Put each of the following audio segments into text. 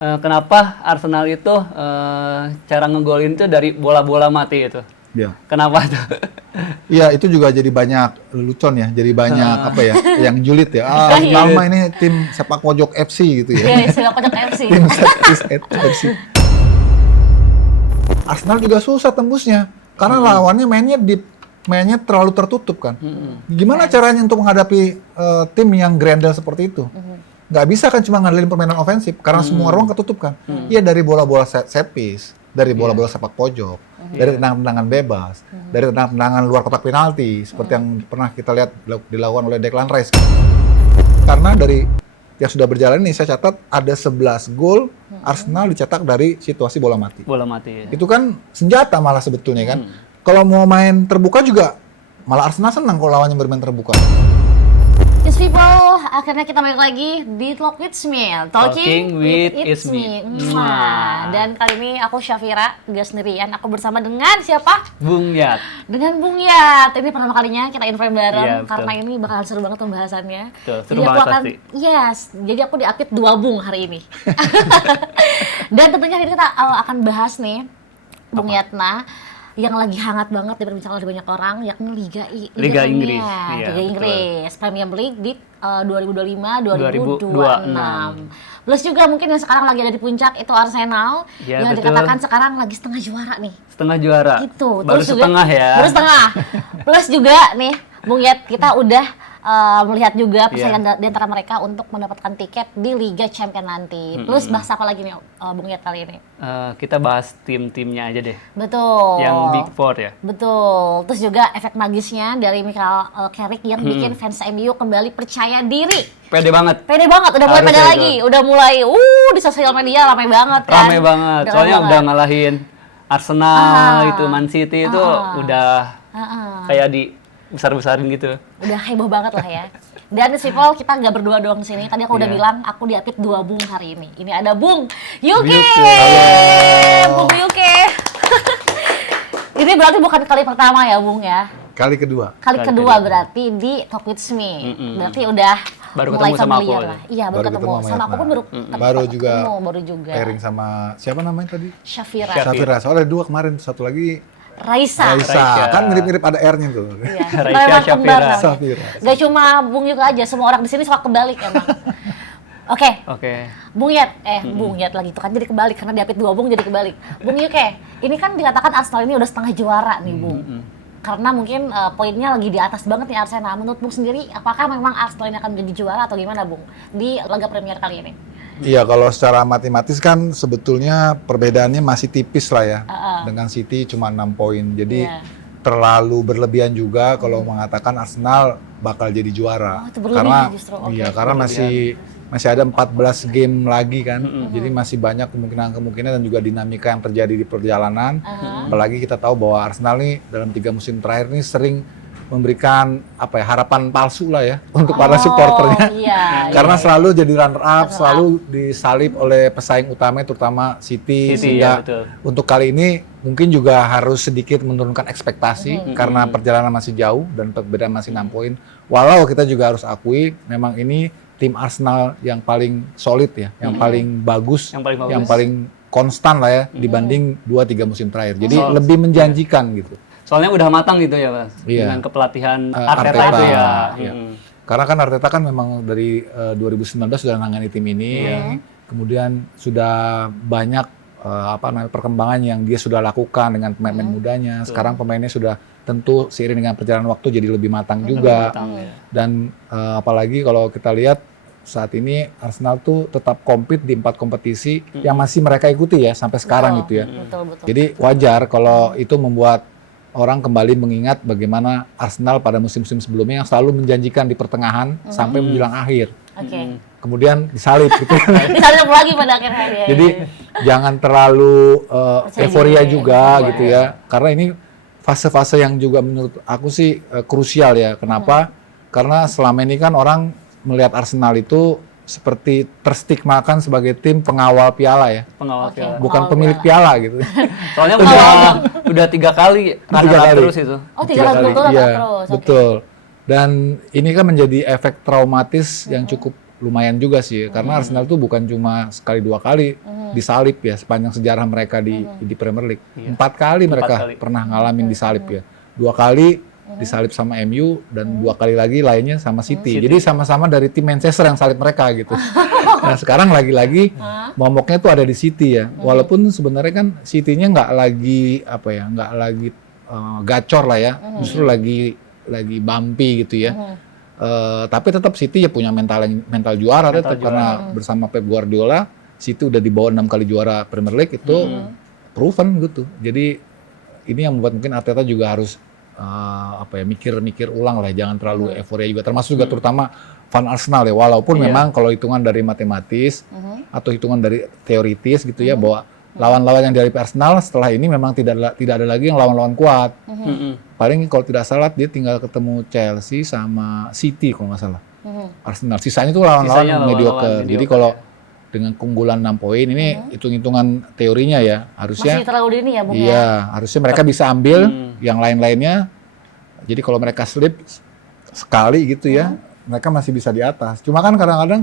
Kenapa Arsenal itu cara ngegolin itu dari bola-bola mati itu? Iya. Kenapa tuh? Iya, itu juga jadi banyak lelucon ya, jadi banyak apa ya, yang julid ya. Arsenal mah ini tim sepak pojok FC gitu ya. Iya, sepak pojok FC. Tim FC. Arsenal juga susah tembusnya, karena lawannya mainnya terlalu tertutup kan. Gimana caranya untuk menghadapi tim yang grandel seperti itu? Nggak bisa kan cuma ngandelin permainan ofensif, karena semua ruang ketutup kan. Iya, dari bola-bola set piece, dari bola-bola sepak pojok, dari tendangan-tendangan bebas, dari tendangan luar kotak penalti, seperti yang pernah kita lihat dilakukan oleh Declan Rice. Karena dari yang sudah berjalan ini, saya catat ada 11 gol Arsenal dicetak dari situasi bola mati. Bola mati. Ya. Itu kan senjata malah sebetulnya kan. Kalau mau main terbuka juga, malah Arsenal senang kalau lawannya bermain terbuka. Yes people, akhirnya kita balik lagi di Talk With Me, Talking with It's Me. Dan kali ini aku Syafira, gak sendirian, aku bersama dengan siapa? Bung Yat. Dengan Bung Yat. Ini pertama kalinya kita invite bareng, Iya, karena ini bakalan seru banget pembahasannya. Betul, seru Jadi banget aku akan, pasti. yes, jadi aku diapit 2 Bung hari ini. Dan tentunya hari ini kita akan bahas nih, Bung Yatna, yang lagi hangat banget diperbincangkan oleh banyak orang, yakni Liga Inggris. Premier, Iya, Liga Inggris, Premier League di 2025-2026. 2026. Plus juga mungkin yang sekarang lagi ada di puncak itu Arsenal, Ya, yang betul. dikatakan sekarang lagi setengah juara nih. Setengah juara. Gitu. Baru Terus juga- setengah ya. Baru setengah. Plus juga nih, Bung Yat, kita udah melihat juga persaingan di antara mereka untuk mendapatkan tiket di Liga Champions nanti. Plus bahas apa lagi nih, Bung Yat kali ini? Kita bahas tim-timnya aja deh. Betul. Yang Big Four ya. Betul. Terus juga efek magisnya dari Michael Carrick yang bikin fans MU kembali percaya diri. Pede banget. Pede banget, udah mulai pede Harusnya lagi. Udah mulai di sosial media ramai banget kan. Ramai banget. Udah Soalnya ramai udah banget. ngalahin Arsenal, itu Man City itu udah kayak di besar-besarin gitu. Udah heboh banget lah ya. Dan people, kita nggak berdua doang di sini. Tadi aku udah bilang aku diapit 2 Bung hari ini. Ini ada Bung Yuki. Bung Yuki. Ini berarti bukan kali pertama ya, Bung ya? Kali kedua. Kali kedua berarti di Talk With Me. Berarti udah Baru mulai ketemu sama familiar aku. lah. Iya, baru ketemu. Sama Yatna. aku pun baru Baru juga baru juga. pairing sama siapa namanya tadi? Syafira. Syafira. Soalnya 2 kemarin, satu lagi Raisa. Raisa. Kan mirip-mirip ada R-nya tuh. Iya. Raisa Memang Syafira. kembar namanya. Syafira. Gak cuma Bung Yuka aja, semua orang di sini suka kebalik emang. Oke, Oke. Bung Yat, Bung Yat lagi itu kan jadi kebalik karena diapit 2 Bung jadi kebalik. Bung Yuke, ini kan dikatakan Arsenal ini udah setengah juara nih Bung. Karena mungkin poinnya lagi di atas banget nih Arsenal. Menurut Bung sendiri, apakah memang Arsenal ini akan menjadi juara atau gimana Bung di laga Premier kali ini? Iya, kalau secara matematis kan sebetulnya perbedaannya masih tipis lah ya. Dengan City cuma 6 poin. Jadi terlalu berlebihan juga kalau mengatakan Arsenal bakal jadi juara. Oh, itu berlebihan justru. Oke. Iya, karena masih ada 14 game lagi kan. Jadi masih banyak kemungkinan dan juga dinamika yang terjadi di perjalanan. Apalagi kita tahu bahwa Arsenal nih dalam 3 musim terakhir nih sering memberikan harapan palsu lah ya untuk para supporternya. Karena selalu jadi runner up, selalu disalib oleh pesaing utama terutama City sehingga betul. untuk kali ini mungkin juga harus sedikit menurunkan ekspektasi karena perjalanan masih jauh dan perbedaan masih 6 poin. Walau kita juga harus akui memang ini tim Arsenal yang paling solid ya, yang paling bagus, yang paling konstan lah ya dibanding 2-3 musim terakhir. Jadi lebih menjanjikan gitu. Soalnya udah matang gitu ya, Mas. Iya. Dengan kepelatihan Arteta Arteta itu ya. Iya. Karena kan Arteta kan memang dari 2019 sudah nangani tim ini, kemudian sudah banyak perkembangan yang dia sudah lakukan dengan pemain-pemain mudanya. Sekarang pemainnya sudah tentu seiring dengan perjalanan waktu jadi lebih matang juga. Dan apalagi kalau kita lihat saat ini Arsenal tuh tetap compete di 4 kompetisi yang masih mereka ikuti ya sampai sekarang gitu ya. Betul. Jadi wajar kalau itu membuat orang kembali mengingat bagaimana Arsenal pada musim-musim sebelumnya yang selalu menjanjikan di pertengahan sampai menjelang akhir. Oke. Kemudian disalib gitu. Disalib lagi pada akhirnya dia. Jadi jangan terlalu euforia diri. juga gitu ya. Karena ini fase-fase yang juga menurut aku sih krusial ya. Kenapa? Karena selama ini kan orang melihat Arsenal itu seperti terstigmakan sebagai tim pengawal piala ya. Pengawal piala. Bukan pemilik piala gitu. Soalnya udah 3 kali runner up terus itu. Oh, 3 kali betul iya, terus. Oke. betul. Dan ini kan menjadi efek traumatis yang cukup lumayan juga sih, karena Arsenal tuh bukan cuma sekali 2 kali disalip ya sepanjang sejarah mereka di Premier League. 4 kali mereka kali. pernah ngalamin disalip ya. 2 kali disalip sama MU dan 2 kali lagi lainnya sama City. Jadi sama-sama dari tim Manchester yang salip mereka gitu. Nah sekarang lagi-lagi momoknya tuh ada di City ya. Walaupun sebenarnya kan City-nya nggak lagi nggak lagi gacor lah ya. Justru lagi bumpy gitu ya. Tapi tetap City ya punya mental juara tetap karena bersama Pep Guardiola City udah dibawa 6 kali juara Premier League itu proven gitu. Jadi ini yang membuat mungkin Arteta juga harus mikir-mikir ulang lah, jangan terlalu euforia juga. Termasuk juga terutama fan Arsenal ya. Walaupun memang kalau hitungan dari matematis atau hitungan dari teoritis gitu ya bahwa lawan-lawan yang dihadapi Arsenal setelah ini memang tidak ada lagi yang lawan-lawan kuat. Paling kalau tidak salah dia tinggal ketemu Chelsea sama City kalau nggak salah. Arsenal. Sisanya itu lawan-lawan mediocre. Jadi kalau dengan keunggulan 6 poin ini hitung-hitungan teorinya ya harusnya masih terlalu dini ya Bung ya. Iya, harusnya mereka bisa ambil yang lain-lainnya. Jadi kalau mereka slip sekali gitu ya, mereka masih bisa di atas. Cuma kan kadang-kadang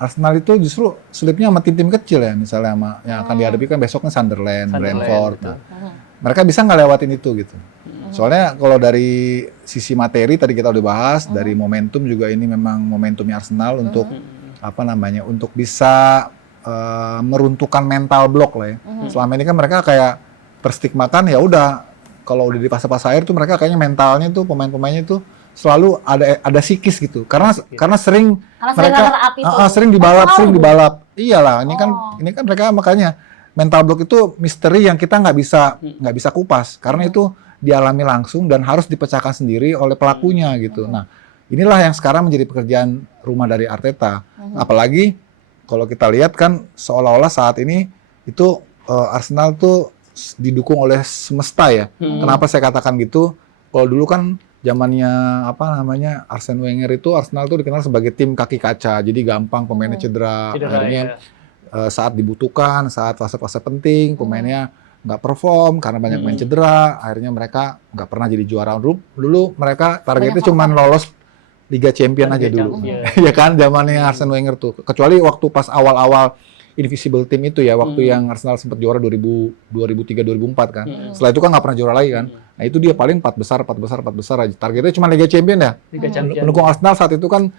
Arsenal itu justru slipnya sama tim-tim kecil ya, misalnya sama yang akan dihadapi kan besoknya Sunderland, Brentford. Nah, mereka bisa nggak lewatin itu gitu. Soalnya kalau dari sisi materi tadi kita udah bahas, dari momentum juga ini memang momentumnya Arsenal untuk untuk bisa meruntuhkan mental block lah ya. Selama ini kan mereka kayak terstigmakan ya udah kalau udah di fase-fase akhir tuh mereka kayaknya mentalnya tuh pemain-pemainnya tuh selalu ada psikis gitu. Karena sering mereka sering dibalap. Iyalah, ini kan mereka makanya mental block itu misteri yang kita nggak bisa kupas karena itu dialami langsung dan harus dipecahkan sendiri oleh pelakunya gitu. Nah, inilah yang sekarang menjadi pekerjaan rumah dari Arteta. Apalagi kalau kita lihat kan seolah-olah saat ini itu Arsenal tuh didukung oleh semesta ya. Kenapa saya katakan gitu? Kalau dulu kan zamannya Arsene Wenger itu Arsenal tuh dikenal sebagai tim kaki kaca. Jadi gampang pemainnya cedera. Akhirnya saat dibutuhkan, saat fase-fase penting pemainnya nggak perform karena banyak main cedera. Akhirnya mereka nggak pernah jadi juara. Dulu mereka targetnya cuma lolos Liga Champion aja dulu. Ya kan zamannya Arsene Wenger tuh. Kecuali waktu pas awal-awal Invisible Team itu ya, waktu yang Arsenal sempat juara 2003-2004 kan. Setelah itu kan nggak pernah juara lagi kan. Nah itu dia paling 4 besar aja. Targetnya cuma Liga Champion ya. Pendukung Arsenal saat itu kan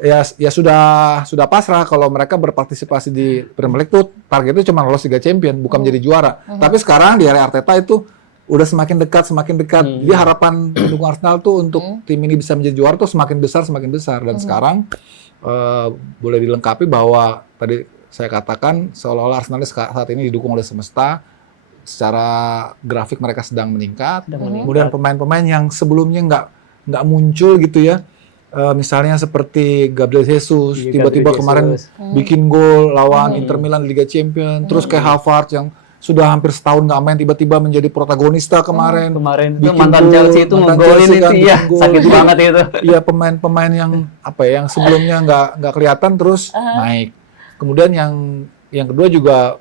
ya sudah pasrah kalau mereka berpartisipasi di Premier League tuh targetnya cuma lolos Liga Champion, bukan menjadi juara. Tapi sekarang di era Arteta itu udah semakin dekat. Jadi harapan pendukung Arsenal tuh untuk tim ini bisa menjadi juara tuh semakin besar. Dan sekarang boleh dilengkapi bahwa tadi saya katakan seolah-olah Arsenal saat ini didukung oleh semesta. Secara grafik mereka sedang meningkat. Kemudian pemain-pemain yang sebelumnya nggak muncul gitu ya. Misalnya seperti Gabriel Jesus, tiba-tiba kemarin bikin gol lawan Inter Milan di Liga Champions. Terus kayak Havertz yang sudah hampir setahun nggak main, tiba-tiba menjadi protagonista kemarin. Itu mantan Chelsea itu ngegolin itu, iya sakit banget itu. Iya pemain-pemain yang yang sebelumnya nggak kelihatan terus naik. Kemudian yang kedua juga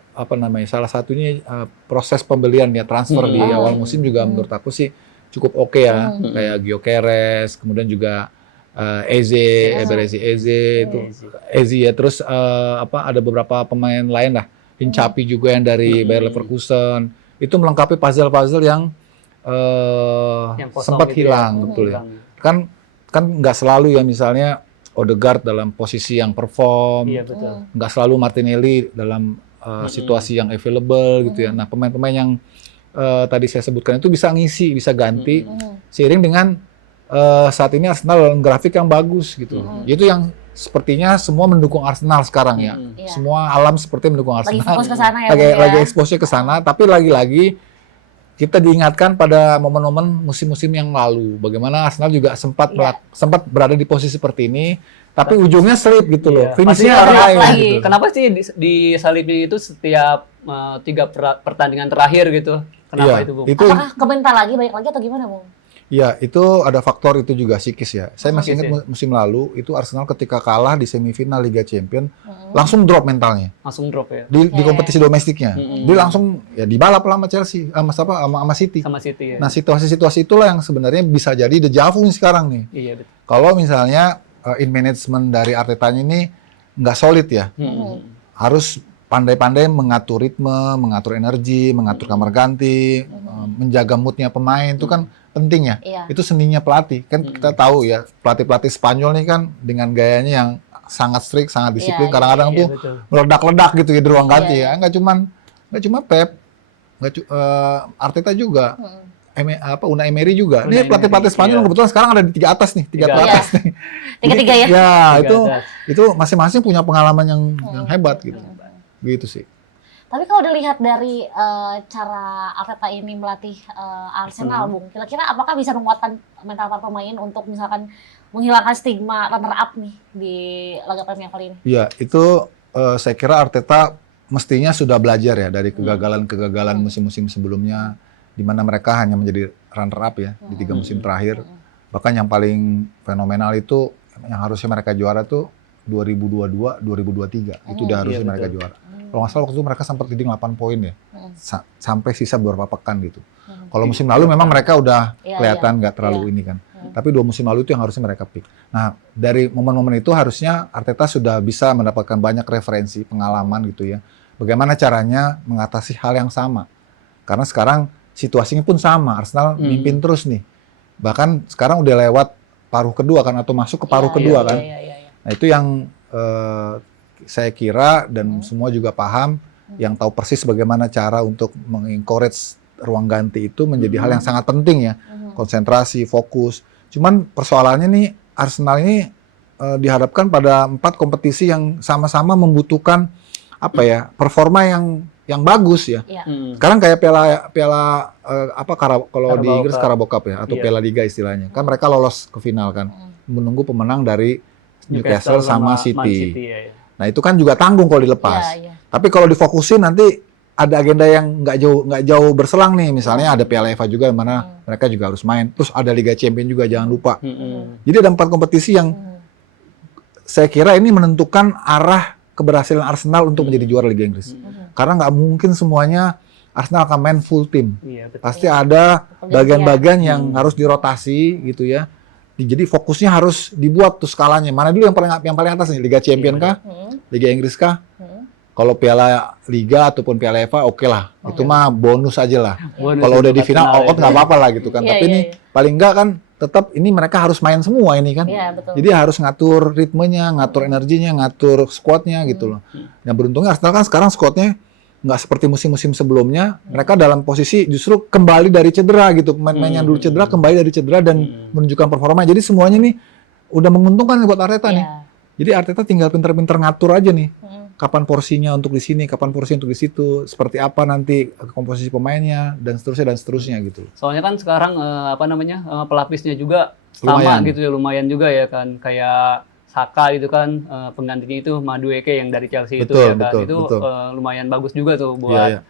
salah satunya proses pembelian ya transfer di awal musim juga menurut aku sih cukup oke ya. Kayak Gyökeres, kemudian juga Eberechi Eze ya, terus ada beberapa pemain lain lah, Hincapié juga yang dari Bayer Leverkusen, itu melengkapi puzzle yang sempat hilang betul ya. Kan nggak selalu ya misalnya Odegaard dalam posisi yang perform, nggak selalu Martinelli dalam situasi yang available gitu ya. Nah pemain-pemain yang tadi saya sebutkan itu bisa ngisi, bisa ganti seiring dengan saat ini Arsenal dalam grafik yang bagus gitu. Itu yang sepertinya semua mendukung Arsenal sekarang ya. Semua alam seperti mendukung Arsenal. Lagi fokus ke sana ya. Lagi expose-nya ke sana, tapi lagi-lagi kita diingatkan pada momen-momen musim-musim yang lalu. Bagaimana Arsenal juga sempat berada di posisi seperti ini, tapi ujungnya slip gitu loh. Finishnya lagi. Kenapa sih di salibnya itu setiap 3 pertandingan terakhir gitu? Kenapa itu, Bung? Apakah kebentar lagi, balik lagi atau gimana, Bung? Ya, itu ada faktor itu juga psikis ya. Saya masih ingat musim lalu, itu Arsenal ketika kalah di semifinal Liga Champions, langsung drop mentalnya. Langsung drop ya? Di kompetisi domestiknya. Dia langsung ya dibalap lah sama Chelsea, sama City. Sama City ya. Nah, situasi-situasi itulah yang sebenarnya bisa jadi deja vu nih sekarang nih. Iya, betul. Kalau misalnya in management dari Artetanya ini nggak solid ya. Hmm. Harus pandai-pandai mengatur ritme, mengatur energi, mengatur kamar ganti, menjaga moodnya pemain itu kan penting ya. Iya. Itu seninya pelatih. Kan kita tahu ya, pelatih-pelatih Spanyol nih kan dengan gayanya yang sangat strict, sangat disiplin. Iya, Kadang-kadang iya, tuh betul. meledak-ledak gitu ya di ruang ganti Iya. ya. Nggak cuma Pep, Arteta juga. Unai Emery juga. Unai Ini pelatih-pelatih Emery, Spanyol iya. kebetulan sekarang ada di tiga atas nih, tiga Tiga teratas nih. Tiga-tiga ya? Ya, Tiga itu masing-masing punya pengalaman yang hebat gitu. Gitu sih. Tapi kalau dilihat dari cara Arteta ini melatih Arsenal, Bung, kira-kira apakah bisa menguatkan mental para pemain untuk misalkan menghilangkan stigma runner up nih di laga Premier kali ini? Iya, itu saya kira Arteta mestinya sudah belajar ya dari kegagalan-kegagalan musim-musim sebelumnya, di mana mereka hanya menjadi runner up ya di 3 musim terakhir. Bahkan yang paling fenomenal itu yang harusnya mereka juara tuh 2022, 2023. Itu udah harusnya Iya, mereka betul. juara. Kalau nggak salah waktu itu mereka sempat leading 8 poin ya. Sampai sisa beberapa pekan gitu. Kalau musim lalu memang mereka udah Iya, kelihatan nggak terlalu Iya. ini kan. Tapi 2 musim lalu itu yang harusnya mereka pick. Nah, dari momen-momen itu harusnya Arteta sudah bisa mendapatkan banyak referensi, pengalaman gitu ya. Bagaimana caranya mengatasi hal yang sama. Karena sekarang situasinya pun sama. Arsenal mimpin terus nih. Bahkan sekarang udah lewat paruh kedua kan, atau masuk ke paruh kedua kan. Iya. Nah, itu yang saya kira dan semua juga paham, yang tahu persis bagaimana cara untuk mengencourage ruang ganti itu menjadi hal yang sangat penting ya. Konsentrasi, fokus. Cuman persoalannya nih, Arsenal ini dihadapkan pada 4 kompetisi yang sama-sama membutuhkan performa yang bagus ya. Iya. Sekarang kayak piala kalau di Carabao Inggris Cup. Carabao Cup ya, atau Iya. Piala Liga istilahnya. Kan mereka lolos ke final kan, menunggu pemenang dari Newcastle sama Man City. ya. Nah itu kan juga tanggung kalau dilepas. Iya. Tapi kalau difokusin nanti ada agenda yang nggak jauh berselang nih. Misalnya ada Piala FA juga, mana mereka juga harus main. Terus ada Liga Champions juga, jangan lupa. Jadi ada 4 kompetisi yang saya kira ini menentukan arah keberhasilan Arsenal untuk menjadi juara Liga Inggris. Karena nggak mungkin semuanya Arsenal akan main full tim. Iya, betul. Pasti ada bagian-bagian yang harus dirotasi gitu ya. Jadi fokusnya harus dibuat tuh skalanya. Mana dulu yang paling atas nih? Liga Champions kah? Liga Inggris kah? Kalau Piala Liga ataupun Piala FA oke lah. Itu mah bonus aja lah. Bonus Kalau udah di untuk final Arsenal out itu. nggak apa-apa lah gitu kan. Iya, Tapi iya, ini iya. paling enggak kan tetap ini mereka harus main semua ini kan. Iya, betul. Jadi harus ngatur ritmenya, ngatur energinya, ngatur squadnya gitu loh. Nah beruntungnya Arsenal kan sekarang squadnya nggak seperti musim-musim sebelumnya. Mereka dalam posisi justru kembali dari cedera gitu. Pemain-pemain yang dulu cedera kembali dari cedera dan menunjukkan performa. Jadi semuanya nih udah menguntungkan buat Arteta nih. Iya. Jadi Arteta tinggal pinter-pinter ngatur aja nih. Kapan porsinya untuk di sini, kapan porsinya untuk di situ, seperti apa nanti komposisi pemainnya dan seterusnya gitu. Soalnya kan sekarang pelapisnya juga sama Lumayan. gitu ya, lumayan juga ya kan. Kayak Saka gitu kan, penggantinya itu Madueke yang dari Chelsea itu ya kan. Itu lumayan bagus juga tuh buat Iya.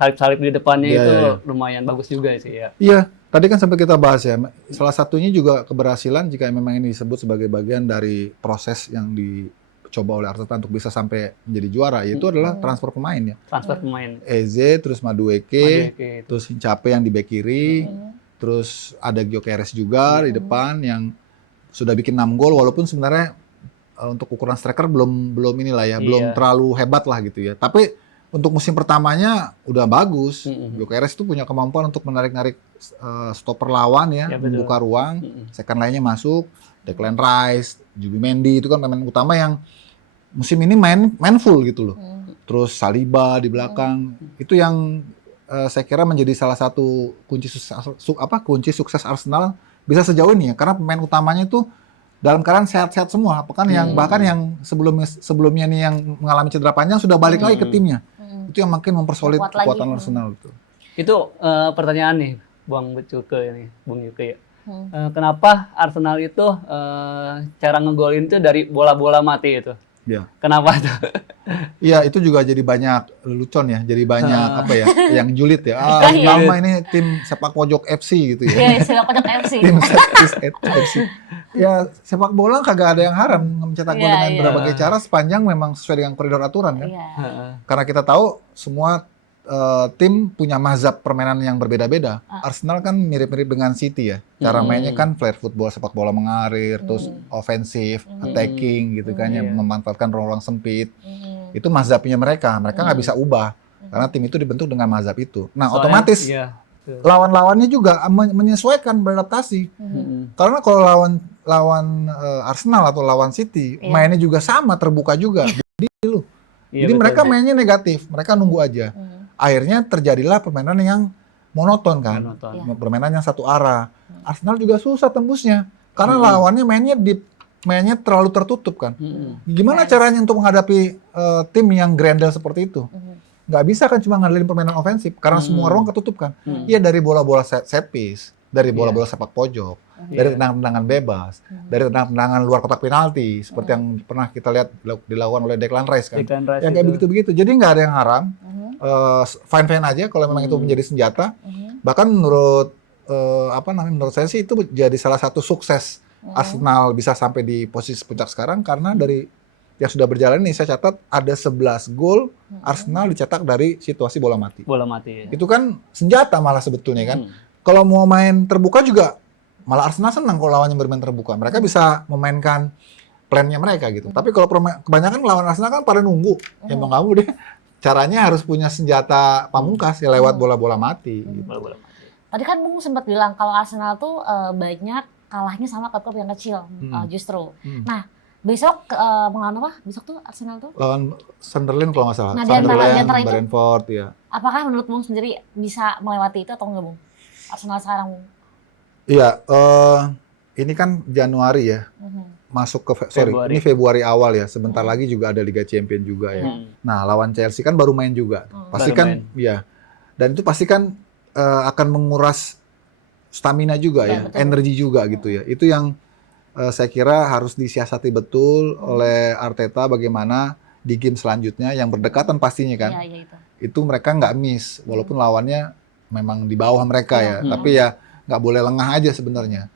salip-salip di depannya Iya, itu iya. lumayan bagus juga sih ya. Iya, tadi kan sampai kita bahas ya. Salah satunya juga keberhasilan jika memang ini disebut sebagai bagian dari proses yang dicoba oleh Arteta untuk bisa sampai menjadi juara, yaitu adalah transfer pemain ya. Transfer pemain. Eze, terus Madueke, Madueke itu. terus Hincape yang di bek kiri, terus ada Gyökeres juga di depan yang sudah bikin 6 gol, walaupun sebenarnya untuk ukuran striker belum inilah ya, belum Iya. terlalu hebat lah gitu ya. Tapi untuk musim pertamanya udah bagus. Gyökeres itu punya kemampuan untuk menarik-narik stopper lawan ya, Ya, betul. membuka ruang, second line-nya masuk, Declan Rice, Zubimendi itu kan pemain utama yang musim ini main full gitu loh. Terus Saliba di belakang, itu yang saya kira menjadi salah satu kunci sukses Arsenal bisa sejauh ini ya, karena pemain utamanya itu dalam keadaan sehat-sehat semua. Bahkan yang sebelumnya nih yang mengalami cedera panjang sudah balik lagi ke timnya. Itu yang makin mempersolid Kuat lagi. kekuatan Arsenal itu. Itu pertanyaan nih, Bung Yuke ya. Kenapa Arsenal itu cara ngegolin itu dari bola-bola mati itu? Ya. Kenapa tuh? Iya, itu juga jadi banyak lelucon ya, jadi banyak yang julid ya. Iya. Lama ini tim sepak pojok FC gitu ya. Iya, sepak pojok FC. Tim FC. Ya, sepak bola kagak ada yang haram mencetak gol Iya, dengan iya. berbagai cara sepanjang memang sesuai dengan koridor aturan kan. Iya. Karena kita tahu semua tim punya mazhab permainan yang berbeda-beda. Arsenal kan mirip-mirip dengan City ya. Cara mainnya kan flair football, sepak bola mengalir, terus ofensif, attacking gitu kan, yang memanfaatkan ruang-ruang sempit. Itu mazhabnya mereka. Mereka nggak bisa ubah karena tim itu dibentuk dengan mazhab itu. Nah, Soalnya, otomatis iya. lawan-lawannya juga menyesuaikan, beradaptasi. Karena kalau lawan Arsenal atau lawan City, mainnya juga sama, terbuka juga. Jadi betul. mereka mainnya negatif, mereka nunggu aja. Akhirnya terjadilah permainan yang monoton kan, Monoton. permainan yang satu arah. Arsenal juga susah tembusnya, karena lawannya mainnya deep, mainnya terlalu tertutup kan. Gimana caranya untuk menghadapi tim yang grandel seperti itu? Nggak bisa kan cuma ngandelin permainan ofensif, karena semua ruang ketutup kan. Iya, dari bola-bola set piece, dari bola-bola sepak pojok, dari tendangan-tendangan bebas, dari tendangan luar kotak penalti, seperti yang pernah kita lihat dilakukan oleh Declan Rice kan. Yang kayak begitu-begitu. Jadi nggak ada yang haram, fine-fine aja kalau memang itu menjadi senjata. Bahkan menurut menurut saya sih itu jadi salah satu sukses Arsenal bisa sampai di posisi puncak sekarang, karena dari yang sudah berjalan ini saya catat ada 11 gol Arsenal dicetak dari situasi bola mati. Bola mati. Itu kan senjata malah sebetulnya kan. Kalau mau main terbuka juga malah Arsenal senang kalau lawannya bermain terbuka. Mereka bisa memainkan plannya mereka gitu. Tapi kalau kebanyakan lawan Arsenal kan pada nunggu. Ya mau nggak mau deh. Caranya harus punya senjata pamungkas ya lewat bola-bola mati. Gitu. Bola-bola mati. Tadi kan Bung sempat bilang kalau Arsenal tuh banyak kalahnya sama klub-klub yang kecil justru. Nah, besok melawan apa? Besok tuh Arsenal tuh? Lawan Sunderland kalau nggak salah. Nah, di antara itu, Brentford ya. apakah menurut Bung sendiri bisa melewati itu atau enggak, Bung? Arsenal sekarang, Bung? Iya, ini kan Januari ya. Masuk ke ini Februari awal ya. Sebentar lagi juga ada Liga Champions juga ya. Nah, lawan Chelsea kan baru main juga. Pasti kan ya. Dan itu pasti kan akan menguras stamina juga ya, energi juga gitu ya. Itu yang saya kira harus disiasati betul oleh Arteta bagaimana di game selanjutnya yang berdekatan pastinya kan. Iya, itu. Itu mereka nggak miss walaupun lawannya memang di bawah mereka ya. Tapi ya nggak boleh lengah aja sebenarnya.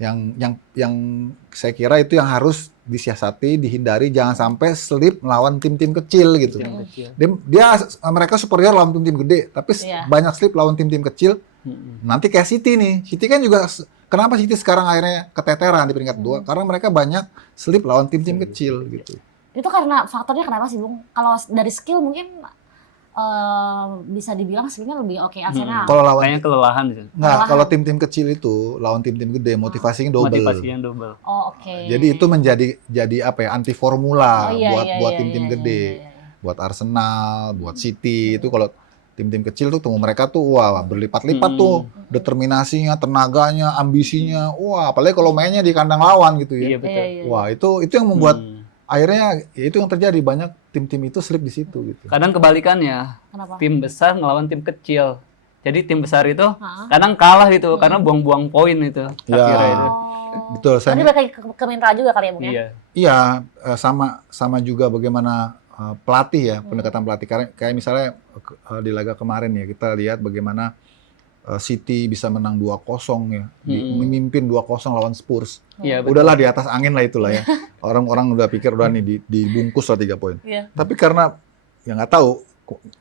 Yang saya kira itu yang harus disiasati, dihindari, jangan sampai slip melawan tim-tim kecil gitu. Mereka superior lawan tim-tim gede, tapi banyak slip lawan tim-tim kecil. Nanti kayak City nih. City kan juga, kenapa City sekarang akhirnya keteteran di peringkat 2? Karena mereka banyak slip lawan tim-tim kecil gitu. Itu karena faktornya kenapa sih, Bung? Kalau dari skill mungkin bisa dibilang skillnya lebih oke Arsenal. Kalau lawan kayaknya kelelahan gitu. Nggak, kalau tim-tim kecil itu lawan tim-tim gede motivasinya double. Motivasinya double. Oh, oke. Jadi itu jadi apa ya, anti formula buat tim-tim gede. Iya. Buat Arsenal, buat City itu kalau tim-tim kecil tuh temu mereka tuh wah berlipat-lipat tuh determinasinya, tenaganya, ambisinya. Wah, apalagi kalau mainnya di kandang lawan gitu ya. Iya, betul. Wah, itu yang membuat akhirnya ya itu yang terjadi, banyak tim-tim itu slip di situ gitu. Kadang kebalikannya. Kenapa? Tim besar ngelawan tim kecil. Jadi tim besar itu kadang kalah gitu karena buang-buang poin itu. Akhirnya itu. Betul. Tapi balik ke mental juga kali ya, Bung ya? Iya, sama juga bagaimana pelatih ya, pendekatan pelatih. Kayak misalnya di laga kemarin ya, kita lihat bagaimana City bisa menang 2-0 ya, memimpin 2-0 lawan Spurs. Iya, Udahlah di atas angin lah itulah ya. Orang-orang udah pikir udah nih dibungkus lah 3 poin. Tapi karena ya nggak tahu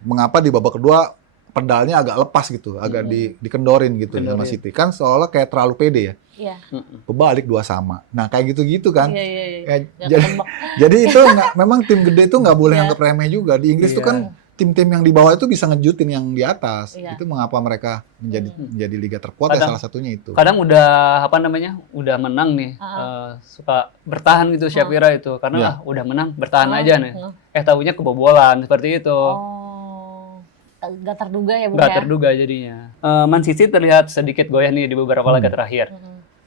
mengapa di babak kedua pedalnya agak lepas gitu, agak dikendorin gitu sama City. Kan seolah kayak terlalu pede ya. Iya. Kebalik 2 sama. Nah kayak gitu-gitu kan. Iya. Jadi itu memang tim gede itu nggak boleh anggap remeh juga. Di Inggris tuh kan tim-tim yang di bawah itu bisa ngejutin yang di atas. Itu mengapa mereka menjadi liga terkuat ya, salah satunya itu. Kadang udah udah menang nih, suka bertahan gitu Shakira itu karena udah menang bertahan aja nih. Tahunya kebobolan seperti itu. Gak terduga ya, Bung? Gak terduga jadinya. Man City terlihat sedikit goyah nih di beberapa laga terakhir.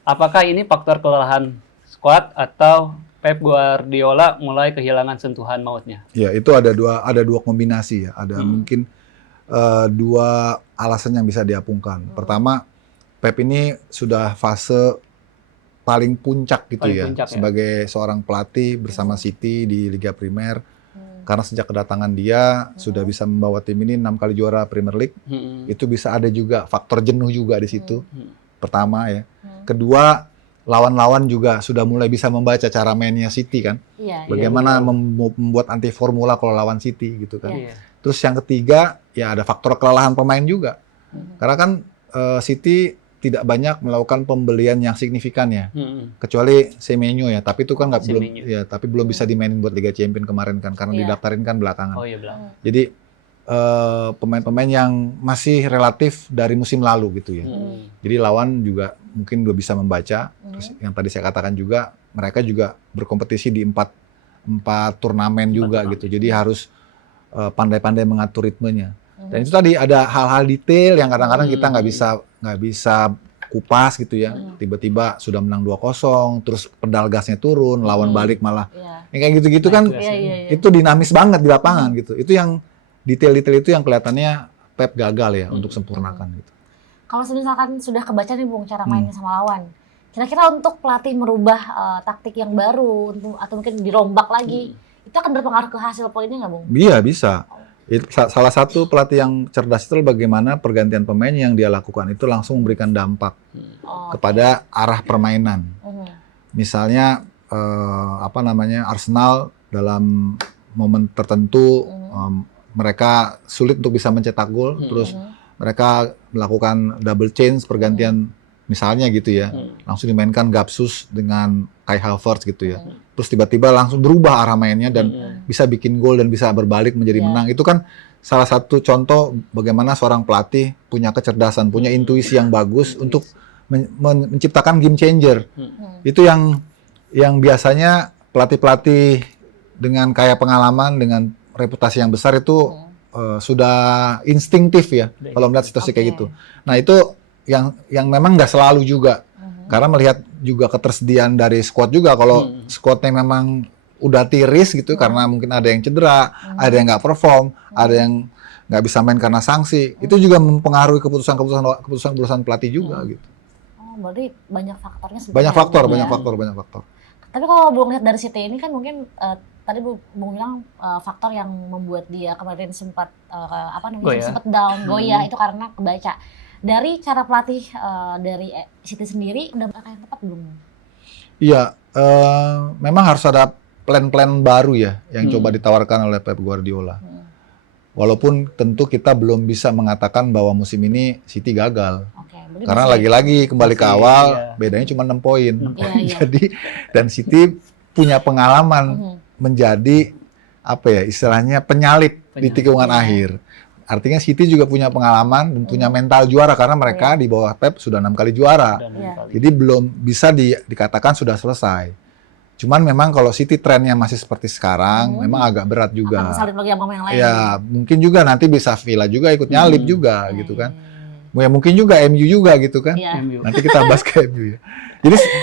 Apakah ini faktor kelelahan skuad atau Pep Guardiola mulai kehilangan sentuhan mautnya? Ya, itu ada dua kombinasi ya. Ada mungkin 2 alasan yang bisa diapungkan. Pertama, Pep ini sudah fase paling puncak gitu sebagai seorang pelatih bersama City di Liga Primer. Karena sejak kedatangan dia sudah bisa membawa tim ini 6 kali juara Premier League. Itu bisa ada juga faktor jenuh juga di situ. Pertama ya. Kedua, lawan-lawan juga sudah mulai bisa membaca cara mainnya City kan. Bagaimana membuat anti formula kalau lawan City gitu kan. Terus yang ketiga, ya ada faktor kelelahan pemain juga. Karena kan City tidak banyak melakukan pembelian yang signifikan ya. Kecuali Semenyo ya, tapi itu kan belum bisa dimainin buat Liga Champions kemarin kan, karena didaftarin kan belakangan. Oh iya belakang. Jadi pemain-pemain yang masih relatif dari musim lalu gitu ya. Jadi lawan juga mungkin udah bisa membaca. Terus yang tadi saya katakan juga, mereka juga berkompetisi di empat turnamen juga gitu. Jadi harus pandai-pandai mengatur ritmenya. Dan itu tadi ada hal-hal detail yang kadang-kadang kita nggak bisa kupas gitu ya. Tiba-tiba sudah menang 2-0, terus pedal gasnya turun, lawan balik malah. Yang kayak gitu-gitu kan itu dinamis banget di lapangan gitu. Itu yang detail-detail itu yang kelihatannya Pep gagal ya untuk sempurnakan gitu. Kalau misalkan sudah kebaca nih Bung cara mainnya sama lawan, kira-kira untuk pelatih merubah taktik yang baru atau mungkin dirombak lagi, itu akan berpengaruh ke hasil poinnya nggak Bung? Iya bisa. Salah satu pelatih yang cerdas itu bagaimana pergantian pemain yang dia lakukan itu langsung memberikan dampak kepada arah permainan. Misalnya Arsenal dalam momen tertentu mereka sulit untuk bisa mencetak gol, terus mereka melakukan double change pergantian misalnya gitu ya, langsung dimainkan Gapsus dengan Kai Havertz gitu ya. Terus tiba-tiba langsung berubah arah mainnya dan bisa bikin gol dan bisa berbalik menjadi menang. Itu kan salah satu contoh bagaimana seorang pelatih punya kecerdasan, punya intuisi yang bagus untuk menciptakan game changer. Itu yang biasanya pelatih-pelatih dengan kaya pengalaman, dengan reputasi yang besar itu sudah instinktif ya kalau melihat situasi kayak gitu. Nah itu yang memang nggak selalu juga. Karena melihat juga ketersediaan dari squad juga, kalau squadnya memang udah tiris gitu, karena mungkin ada yang cedera, ada yang nggak perform, ada yang nggak bisa main karena sanksi, itu juga mempengaruhi keputusan pelatih juga gitu. Oh, berarti banyak faktornya sebenarnya. Banyak faktor. Tapi kalau Bung lihat dari City ini kan mungkin tadi Bung bilang faktor yang membuat dia kemarin sempat sempat down, goyah itu karena kebaca. Dari cara pelatih dari City sendiri udah yang tepat belum? Iya, memang harus ada plan-plan baru ya yang coba ditawarkan oleh Pep Guardiola. Walaupun tentu kita belum bisa mengatakan bahwa musim ini City gagal. Karena lagi-lagi kembali ke awal, bedanya cuma 6 poin. Jadi dan City punya pengalaman menjadi istilahnya penyalip di tikungan akhir. Artinya City juga punya pengalaman dan punya mental juara karena mereka di bawah Pep sudah 6 kali juara. Jadi belum bisa dikatakan sudah selesai. Cuman memang kalau City trennya masih seperti sekarang, memang agak berat juga. Akan salib lagi sama yang lain. Ya, mungkin juga nanti bisa Villa juga ikut nyalip juga gitu kan. Ya mungkin juga MU juga gitu kan. Nanti kita bahas ke MU ya.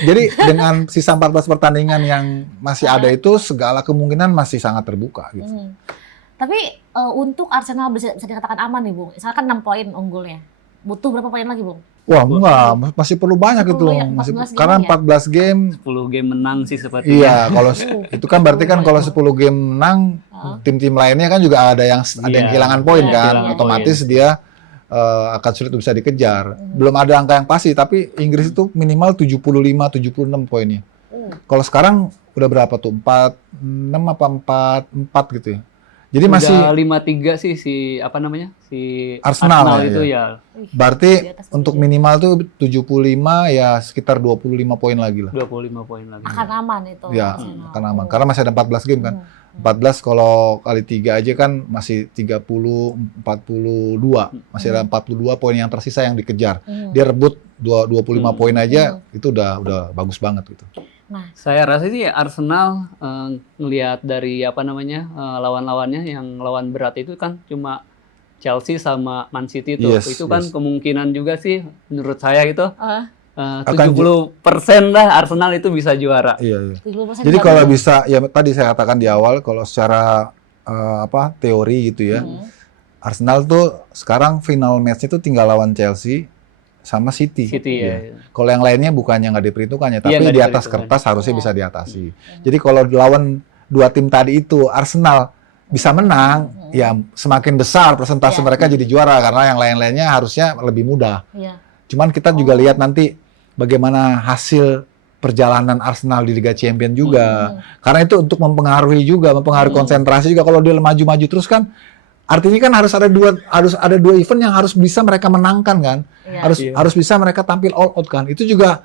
Jadi dengan sisa 14 pertandingan yang masih ada itu segala kemungkinan masih sangat terbuka gitu. Tapi untuk Arsenal bisa dikatakan aman nih Bung. Misalkan 6 poin unggulnya. Butuh berapa poin lagi Bung? Wah enggak, masih perlu banyak itu. Karena 14 game. 10 game menang sih sepertinya. Iya, kalau itu kan berarti kan kalau 10 game menang, tim-tim lainnya kan juga ada yang kehilangan poin kan. Otomatis dia akan sulit bisa dikejar. Belum ada angka yang pasti, tapi Inggris itu minimal 75-76 poinnya. Kalau sekarang udah berapa tuh? 46 apa 44 gitu ya. Jadi udah masih 5-3 sih si Arsenal itu ya. Berarti untuk minimal tuh 75 ya sekitar 25 poin lagi lah. 25 poin lagi. Akan aman itu. Ya, akan aman. Karena masih ada 14 game kan. 14 kalau kali 3 aja kan masih 42. Masih ada 42 poin yang tersisa yang dikejar. Dia rebut 25 poin aja itu udah bagus banget gitu. Nah, saya rasa sih Arsenal ngelihat dari lawan-lawannya yang lawan berat itu kan cuma Chelsea sama Man City itu. Itu kan kemungkinan juga sih menurut saya itu 70% lah Arsenal itu bisa juara. Iya. Jadi kalau bisa ya tadi saya katakan di awal kalau secara teori gitu ya. Arsenal tuh sekarang final match itu tinggal lawan Chelsea sama City ya. Kalau yang lainnya bukannya nggak diperhitungkannya, tapi di atas kertas harusnya bisa diatasi. Jadi kalau lawan dua tim tadi itu Arsenal bisa menang, ya semakin besar persentase mereka jadi juara karena yang lain-lainnya harusnya lebih mudah. Cuman kita juga lihat nanti bagaimana hasil perjalanan Arsenal di Liga Champions juga. Karena itu untuk mempengaruhi konsentrasi juga. Kalau dia maju-maju terus kan artinya kan harus ada dua event yang harus bisa mereka menangkan kan. Harus bisa mereka tampil all out kan. Itu juga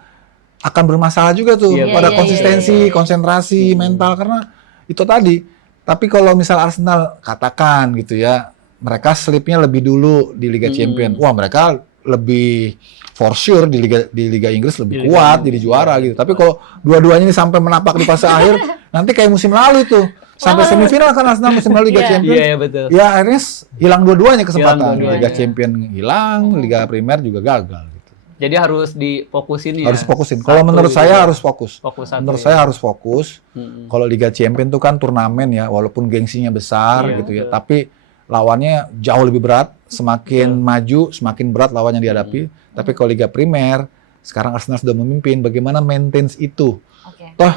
akan bermasalah juga tuh pada konsistensi, konsentrasi, mental karena itu tadi. Tapi kalau misal Arsenal katakan gitu ya, mereka slipnya lebih dulu di Liga Champions. Wah, mereka lebih for sure di Liga Inggris lebih kuat jadi juara gitu. Tapi kalau dua-duanya ini sampai menapak di fase akhir, nanti kayak musim lalu itu. Sampai semifinal kan Arsenal musim lalu Liga Champions. Iya, betul. Ya akhirnya hilang dua-duanya kesempatan. Liga Champions hilang, Liga Premier juga gagal gitu. Jadi harus difokusin ya. Harus fokusin. Kalau menurut saya harus fokus. Menurut saya harus fokus. Kalau Liga Champions itu kan turnamen ya, walaupun gengsinya besar gitu ya, tapi lawannya jauh lebih berat. Semakin maju, semakin berat lawannya dihadapi. Tapi kalau Liga Premier, sekarang Arsenal sudah memimpin. Bagaimana maintain itu? Toh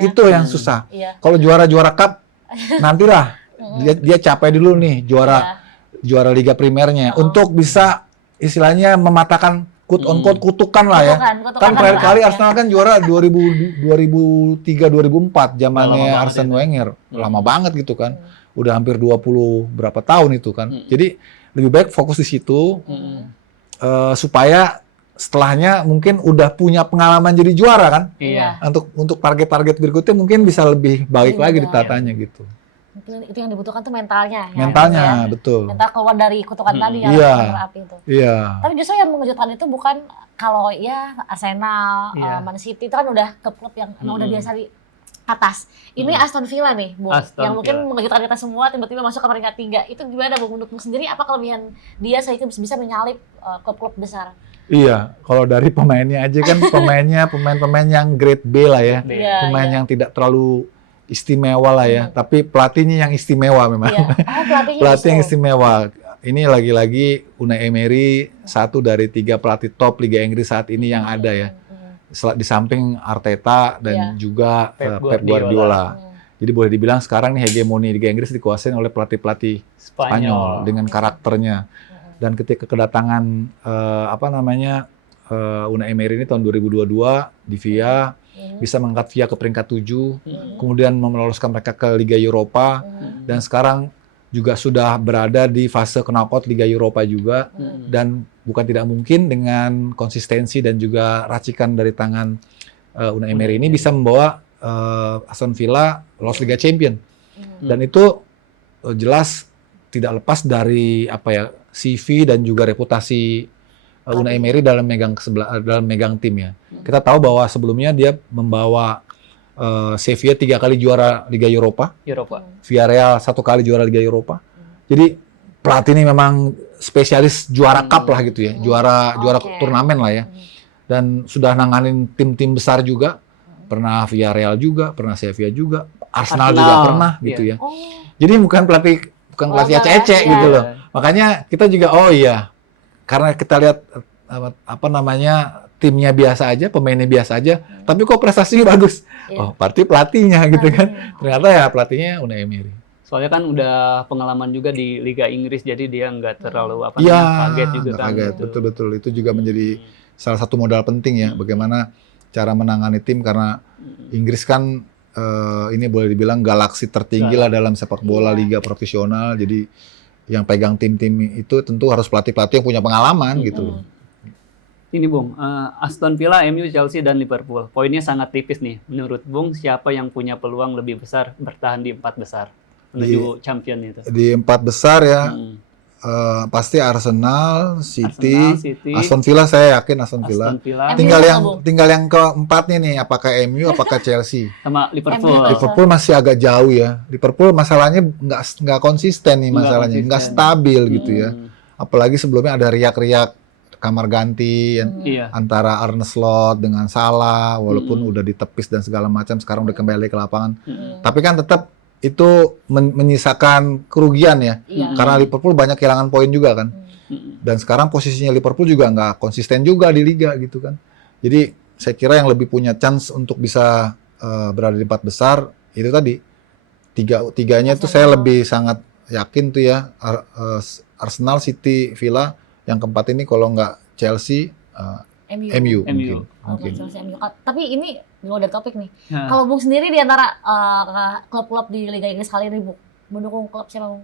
itu yang susah. Kalau juara Cup nantilah dia capai dulu nih juara Liga Primernya untuk bisa istilahnya mematahkan quote on quote kutukan lah ya. Kan terakhir kali Arsenal kan juara 2003 2004 zamannya Arsene Wenger. Lama banget gitu kan. Udah hampir 20 berapa tahun itu kan. Jadi lebih baik fokus di situ supaya setelahnya mungkin udah punya pengalaman jadi juara kan. Untuk target-target berikutnya mungkin bisa lebih baik lagi ditatanya gitu. Itu yang dibutuhkan tuh mentalnya. Mentalnya, betul. Mental keluar dari kutukan tadi yang berapi itu. Tapi justru yang mengejutkan itu bukan kalau ya Arsenal, Man City itu kan udah klub yang emang udah biasa di atas. Ini Aston Villa nih, Bung. Yang mungkin mengejutkan kita semua tiba-tiba masuk ke peringkat 3. Itu gimana Bung menurut Bung sendiri? Apa kelebihan dia sehingga bisa menyalip klub-klub besar? Iya, kalau dari pemainnya aja kan pemain-pemain yang grade B lah ya. Pemain yang tidak terlalu istimewa lah ya, tapi pelatihnya yang istimewa memang. Pelatih yang istimewa. Ini lagi-lagi Unai Emery, satu dari 3 pelatih top Liga Inggris saat ini yang ada ya. Di samping Arteta dan juga Pep Guardiola. Jadi boleh dibilang sekarang nih hegemoni Liga Inggris dikuasain oleh pelatih-pelatih Spanyol dengan karakternya. Dan ketika kedatangan Unai Emery ini tahun 2022 di Villa bisa mengangkat Villa ke peringkat 7, kemudian meloloskan mereka ke Liga Eropa dan sekarang juga sudah berada di fase knockout Liga Eropa juga dan bukan tidak mungkin dengan konsistensi dan juga racikan dari tangan Unai Emery ini bisa membawa Aston Villa lolos Liga Champions. Dan itu jelas tidak lepas dari CV dan juga reputasi Unai Emery dalam megang tim ya. Kita tahu bahwa sebelumnya dia membawa Sevilla 3 kali juara Liga Eropa. Villarreal 1 kali juara Liga Eropa. Jadi pelatih ini memang spesialis juara cup lah gitu ya. Juara turnamen lah ya. Dan sudah nanganin tim-tim besar juga. Pernah Villarreal juga, pernah Sevilla juga, Arsenal juga pernah gitu ya. Jadi bukan pelatih ecek-ecek gitu loh. Makanya kita juga karena kita lihat timnya biasa aja, pemainnya biasa aja, tapi kok prestasinya bagus. Berarti pelatihnya gitu kan. Ternyata ya pelatihnya Unai Emery. Soalnya kan udah pengalaman juga di Liga Inggris, jadi dia nggak terlalu kaget juga kan. Kaget, betul-betul. Itu juga menjadi salah satu modal penting ya, bagaimana cara menangani tim, karena Inggris kan ini boleh dibilang galaksi tertinggi lah dalam sepak bola liga profesional. Jadi yang pegang tim-tim itu tentu harus pelatih-pelatih yang punya pengalaman gitu. Ini Bung, Aston Villa, MU, Chelsea, dan Liverpool. Poinnya sangat tipis nih. Menurut Bung, siapa yang punya peluang lebih besar bertahan di 4 besar menuju champion itu? Di 4 besar ya, pasti Arsenal, City, Aston Villa. Saya yakin Aston Villa. Tinggal yang keempat nih, apakah MU, apakah Chelsea? Sama Liverpool. Liverpool masih agak jauh ya. Liverpool masalahnya nggak konsisten nih masalahnya, nggak stabil gitu ya. Apalagi sebelumnya ada riak-riak kamar ganti antara Arne Slot dengan Salah, walaupun udah ditepis dan segala macam, sekarang udah kembali ke lapangan. Tapi kan tetap itu menyisakan kerugian ya, karena Liverpool banyak kehilangan poin juga kan. Dan sekarang posisinya Liverpool juga nggak konsisten juga di liga gitu kan. Jadi saya kira yang lebih punya chance untuk bisa berada di 4 besar itu tadi tiganya itu saya lebih sangat yakin tuh ya, Arsenal, City, Villa. Yang keempat ini kalau nggak Chelsea, MU mungkin. Tapi ini udah topik nih. Kalau Bung sendiri di antara klub-klub di Liga Inggris kali ini, Bung, mendukung klub siapa, Bung?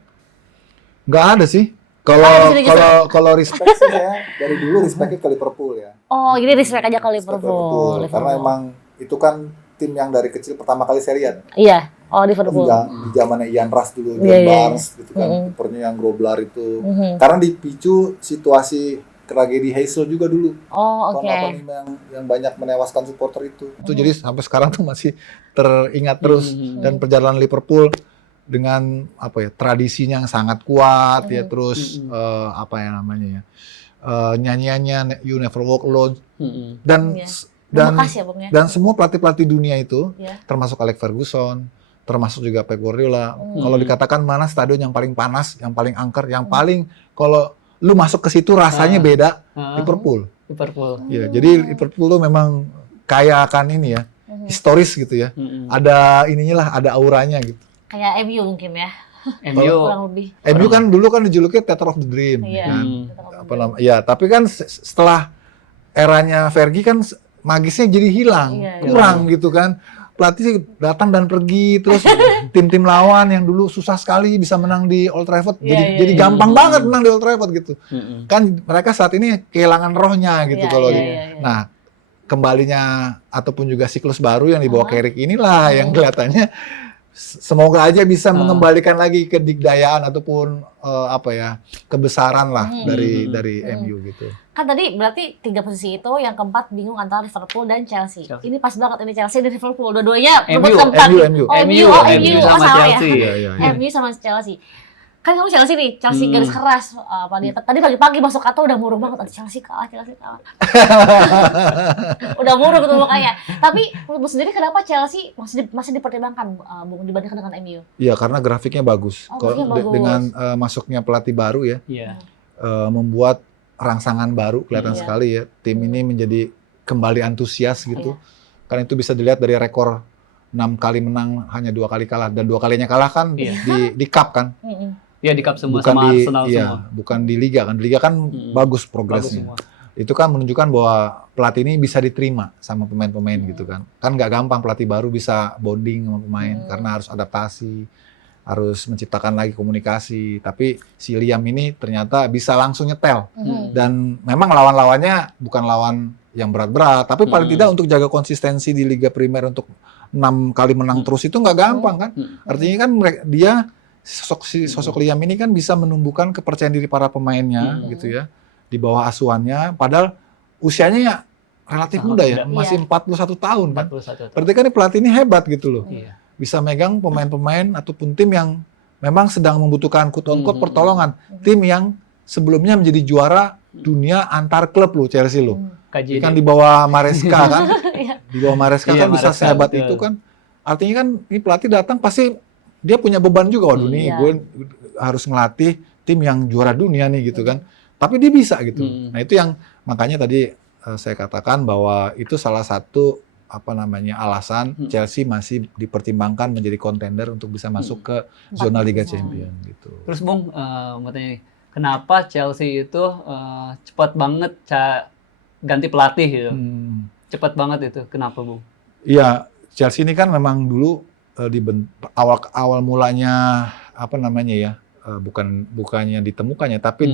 Nggak ada sih. Kalau respect sih saya dari dulu respectnya ke Liverpool ya. Oh, jadi respect aja ke Liverpool. Liverpool. Karena emang itu kan tim yang dari kecil pertama kali Serie A. Iya. Oh, Liverpool. Di zamannya Ian Rush dulu, John Barnes gitu kan, kipernya yang Grobler itu. Karena dipicu situasi tragedi Heysel juga dulu. Oh, oke. Tahun 85 yang banyak menewaskan supporter itu. Itu jadi sampai sekarang tuh masih teringat terus. Dan perjalanan Liverpool dengan apa ya, tradisinya yang sangat kuat ya, terus apa ya namanya ya, nyanyiannya You Never Walk Alone, dan dan semua pelatih dunia itu, termasuk Alex Ferguson, termasuk juga Pep Guardiola. Kalau dikatakan mana stadion yang paling panas, yang paling angker, yang paling kalau lu masuk ke situ rasanya beda, Liverpool. Ya, jadi Liverpool tuh memang kaya akan ini ya, historis gitu ya. Ada ininya lah, ada auranya gitu. Kayak MU mungkin ya. MU kan dulu kan dijuluki Theatre of the Dream, kan. Apa namanya? Ya, tapi kan setelah eranya Fergie kan magisnya jadi hilang, kurang gitu kan. Pelatih datang dan pergi, terus tim-tim lawan yang dulu susah sekali bisa menang di Old Trafford, jadi gampang banget menang di Old Trafford gitu. Kan mereka saat ini kehilangan rohnya gitu Nah, kembalinya ataupun juga siklus baru yang dibawa Carrick inilah yang kelihatannya semoga aja bisa mengembalikan lagi kedikdayaan ataupun apa ya, kebesaran lah dari MU gitu. Kan tadi berarti 3 posisi itu yang keempat bingung antara Liverpool dan Chelsea. Ini pas banget ini Chelsea dan Liverpool, dua-duanya rebut keempat. MU sama salah Chelsea. Ya. MU sama Chelsea. Kan kamu Chelsea nih, Chelsea garis keras. Tadi pagi-pagi masuk kata udah murung banget. Chelsea kalah. Udah murung tuh makanya. Tapi menurutmu sendiri kenapa Chelsea masih dipertimbangkan Bung dibandingkan dengan MU? Iya, karena grafiknya bagus. Bagus. Dengan masuknya pelatih baru ya, membuat rangsangan baru kelihatan sekali ya. Tim ini menjadi kembali antusias gitu. Karena itu bisa dilihat dari rekor 6 kali menang, hanya 2 kali kalah. Dan 2 kalinya kalah kan di Cup kan. Iya, di Cup semua, sama Arsenal semua. Bukan di Liga kan. Di Liga kan bagus progresnya. Itu kan menunjukkan bahwa pelatih ini bisa diterima sama pemain-pemain gitu kan. Kan nggak gampang pelatih baru bisa bonding sama pemain karena harus adaptasi, harus menciptakan lagi komunikasi. Tapi si Liam ini ternyata bisa langsung nyetel. Dan memang lawan-lawannya bukan lawan yang berat-berat, tapi paling tidak untuk jaga konsistensi di Liga Primer untuk 6 kali menang terus itu nggak gampang kan. Artinya kan dia sosok Liam ini kan bisa menumbuhkan kepercayaan diri para pemainnya gitu ya, di bawah asuhannya, padahal usianya ya relatif muda ya, masih 41 tahun kan. Berarti kan pelatih ini hebat gitu loh. Bisa megang pemain-pemain ataupun tim yang memang sedang membutuhkan quote-unquote pertolongan. Tim yang sebelumnya menjadi juara dunia antar klub loh, Chelsea loh. Kan di bawah Maresca kan. Di bawah Maresca kan bisa sehebat itu kan. Artinya kan ini pelatih datang pasti dia punya beban juga, waduh nih gue harus ngelatih tim yang juara dunia nih gitu kan. Tapi dia bisa gitu. Nah itu yang makanya tadi saya katakan bahwa itu salah satu alasan Chelsea masih dipertimbangkan menjadi kontender untuk bisa masuk ke zona Liga Champions gitu. Terus Bung, mau tanya, kenapa Chelsea itu cepat banget ganti pelatih gitu? Cepat banget itu, kenapa Bung? Iya, Chelsea ini kan memang dulu awal mulanya bukannya ditemukannya, tapi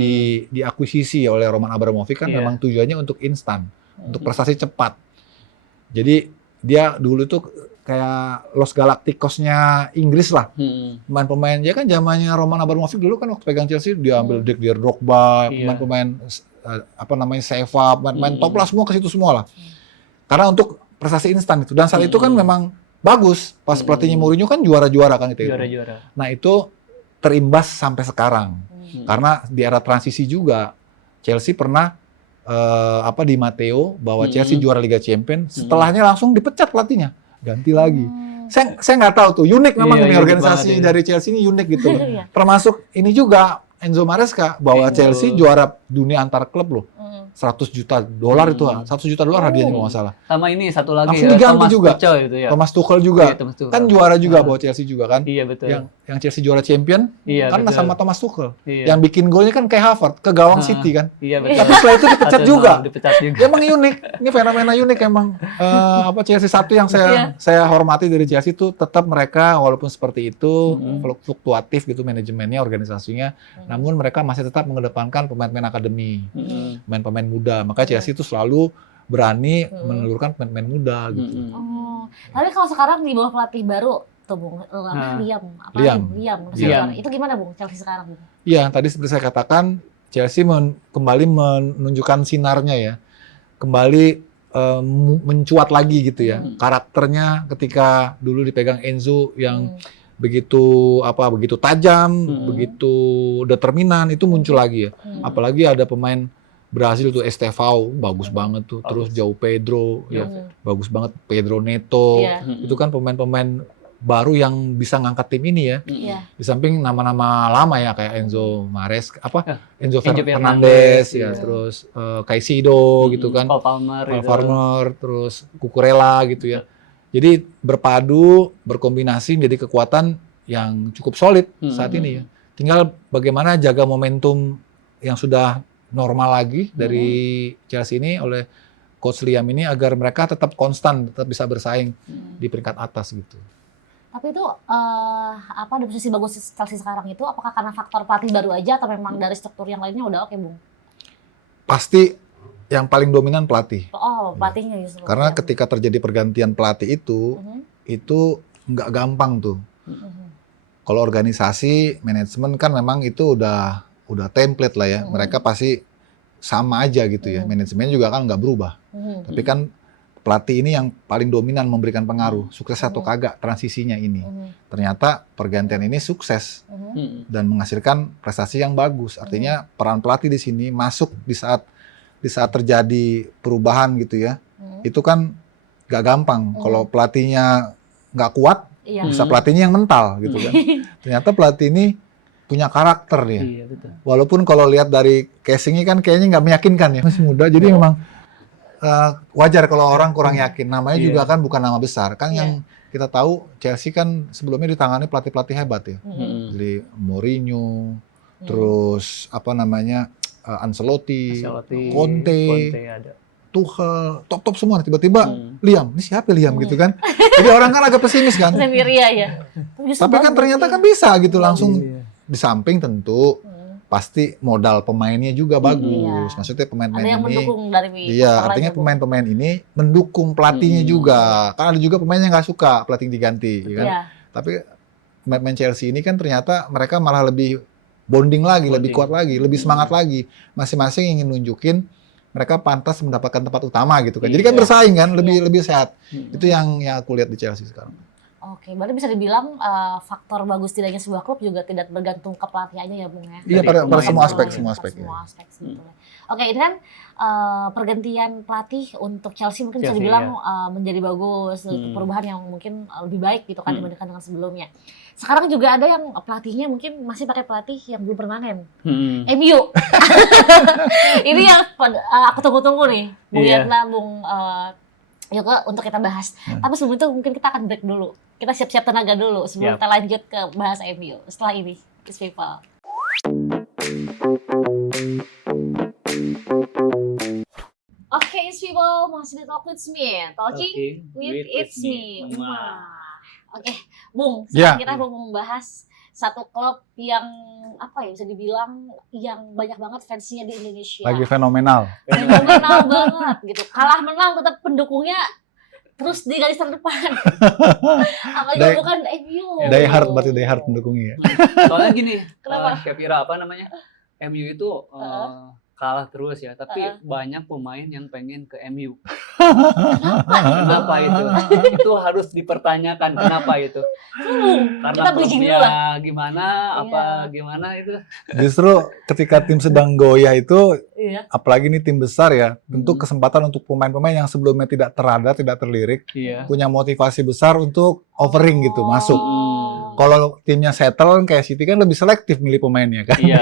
diakuisisi oleh Roman Abramovich kan memang tujuannya untuk instan, untuk prestasi cepat. Jadi dia dulu tuh kayak Los Galacticos-nya Inggris lah. Pemain-pemain dia kan zamannya Roman Abramovich dulu kan waktu pegang Chelsea dia ambil Didier Drogba, pemain-pemain Seva, pemain top lah semua ke situ semua lah. Karena untuk prestasi instan itu. Dan saat itu kan memang bagus. Pas pelatihnya Mourinho kan juara-juara kan itu. Juara-juara. Nah, itu terimbas sampai sekarang. Karena di era transisi juga Chelsea pernah di Matteo bahwa Chelsea juara Liga Champions, setelahnya langsung dipecat pelatihnya, ganti lagi. Saya nggak tahu tuh, unik memang ini organisasi dari Chelsea ini unik gitu loh. Termasuk ini juga Enzo Maresca bahwa Chelsea juara dunia antar klub loh. $100 juta itu, $100 juta hadiahnya kalau nggak salah. Sama ini satu lagi langsung diganti juga. Thomas Tuchel itu ya. Thomas Tuchel juga. Kan juara juga bahwa Chelsea juga kan. Iya betul. yang Chelsea juara champion karena betul. sama Thomas Tuchel. Iya. Yang bikin golnya kan kayak Havertz ke gawang City kan. Iya betul. Tapi setelah itu dipecat juga. Dipecat juga. Emang unik. Ini fenomena unik emang. Chelsea satu yang saya hormati dari Chelsea itu tetap mereka walaupun seperti itu fluktuatif gitu manajemennya, organisasinya, namun mereka masih tetap mengedepankan pemain-pemain akademi, pemain-pemain muda. Maka Chelsea itu selalu berani menelurkan pemain-pemain muda gitu. Tapi kalau sekarang di bawah pelatih baru tuh Bung, Liam. Itu gimana Bung Chelsea sekarang? Iya, tadi seperti saya katakan, Chelsea kembali menunjukkan sinarnya ya, kembali mencuat lagi gitu ya. Karakternya ketika dulu dipegang Enzo yang begitu tajam, begitu determinan, itu muncul lagi ya. Apalagi ada pemain Brasil tuh Estevao, bagus banget tuh. Terus João Pedro, ya bagus banget. Pedro Neto, itu kan pemain-pemain baru yang bisa ngangkat tim ini ya. Di samping nama-nama lama ya kayak Enzo Fernandes ya, terus Caicedo gitu kan, Cole Palmer, terus Cucurella gitu ya. Jadi berpadu, berkombinasi menjadi kekuatan yang cukup solid saat ini ya. Tinggal bagaimana jaga momentum yang sudah normal lagi dari Chelsea ini oleh Coach Liam ini agar mereka tetap konstan, tetap bisa bersaing di peringkat atas gitu. Tapi itu di posisi bagus Chelsea sekarang itu apakah karena faktor pelatih baru aja atau memang dari struktur yang lainnya udah oke Bung? Pasti yang paling dominan pelatih. Pelatihnya justru. Karena ketika terjadi pergantian pelatih itu nggak gampang tuh. Kalau organisasi manajemen kan memang itu udah template lah ya. Mereka pasti sama aja gitu ya. Manajemen juga kan nggak berubah. Tapi kan pelatih ini yang paling dominan memberikan pengaruh, sukses atau kagak transisinya ini. Ternyata pergantian ini sukses dan menghasilkan prestasi yang bagus. Artinya peran pelatih di sini masuk di saat terjadi perubahan gitu ya. Itu kan gak gampang. Kalau pelatihnya nggak kuat, bisa pelatihnya yang mental gitu kan. Ternyata pelatih ini punya karakter ya. Walaupun kalau lihat dari casingnya kan kayaknya nggak meyakinkan ya, masih muda. Jadi memang wajar kalau orang kurang yakin. Namanya juga kan bukan nama besar. Kan yang kita tahu Chelsea kan sebelumnya ditangani pelatih-pelatih hebat ya. Jadi Mourinho, terus Ancelotti, Conte ada. Tuchel, top semua. Tiba-tiba Liam, ini siapa Liam gitu kan. Jadi orang kan agak pesimis kan. Sendiri ya. Tapi kan ternyata kan bisa gitu langsung. Di samping tentu pasti modal pemainnya juga bagus. Maksudnya pemain-pemain ini. Ada yang mendukung dari artinya pemain-pemain ini mendukung pelatihnya juga. Kan ada juga pemain yang nggak suka pelatih diganti, kan? Tapi pemain Chelsea ini kan ternyata mereka malah lebih bonding lagi, lebih kuat lagi, lebih semangat lagi. Masing-masing ingin nunjukin mereka pantas mendapatkan tempat utama gitu kan. Jadi kan bersaing kan, lebih sehat. Itu yang aku lihat di Chelsea sekarang. Oke, berarti bisa dibilang faktor bagus tidaknya sebuah klub juga tidak bergantung ke pelatih aja ya Bung ya? Iya, pada semua aspek. Oke, ini kan pergantian pelatih untuk Chelsea mungkin bisa dibilang menjadi bagus, perubahan yang mungkin lebih baik gitu kan dibandingkan dengan sebelumnya. Sekarang juga ada yang pelatihnya mungkin masih pakai pelatih yang belum permanen. MU. Ini yang aku tunggu-tunggu nih, Bung Yatna, Bung Yoko untuk kita bahas. Tapi sebelum itu mungkin kita akan break dulu. Kita siap-siap tenaga dulu sebelum kita lanjut ke bahas MU. Setelah ini, It's People. Oke, It's People, masih di Talk With Me. Talking with It's Me. Oke, Bung, sekarang kita mau membahas satu klub yang bisa dibilang yang banyak banget fansnya di Indonesia. Lagi fenomenal banget gitu. Kalah menang tetap pendukungnya terus di garis terdepan. Apalagi bukan MU. Die hard pendukungnya. Soalnya gini, kenapa? Kira MU itu kalah terus ya, tapi banyak pemain yang pengen ke MU. Kenapa itu? Itu harus dipertanyakan kenapa itu. Karena klubnya gimana itu. Justru ketika tim sedang goyah itu, apalagi ini tim besar ya, tentu kesempatan untuk pemain-pemain yang sebelumnya tidak terlirik, punya motivasi besar untuk offering gitu, masuk. Kalau timnya settle kayak City kan lebih selektif milih pemainnya kan. Iya.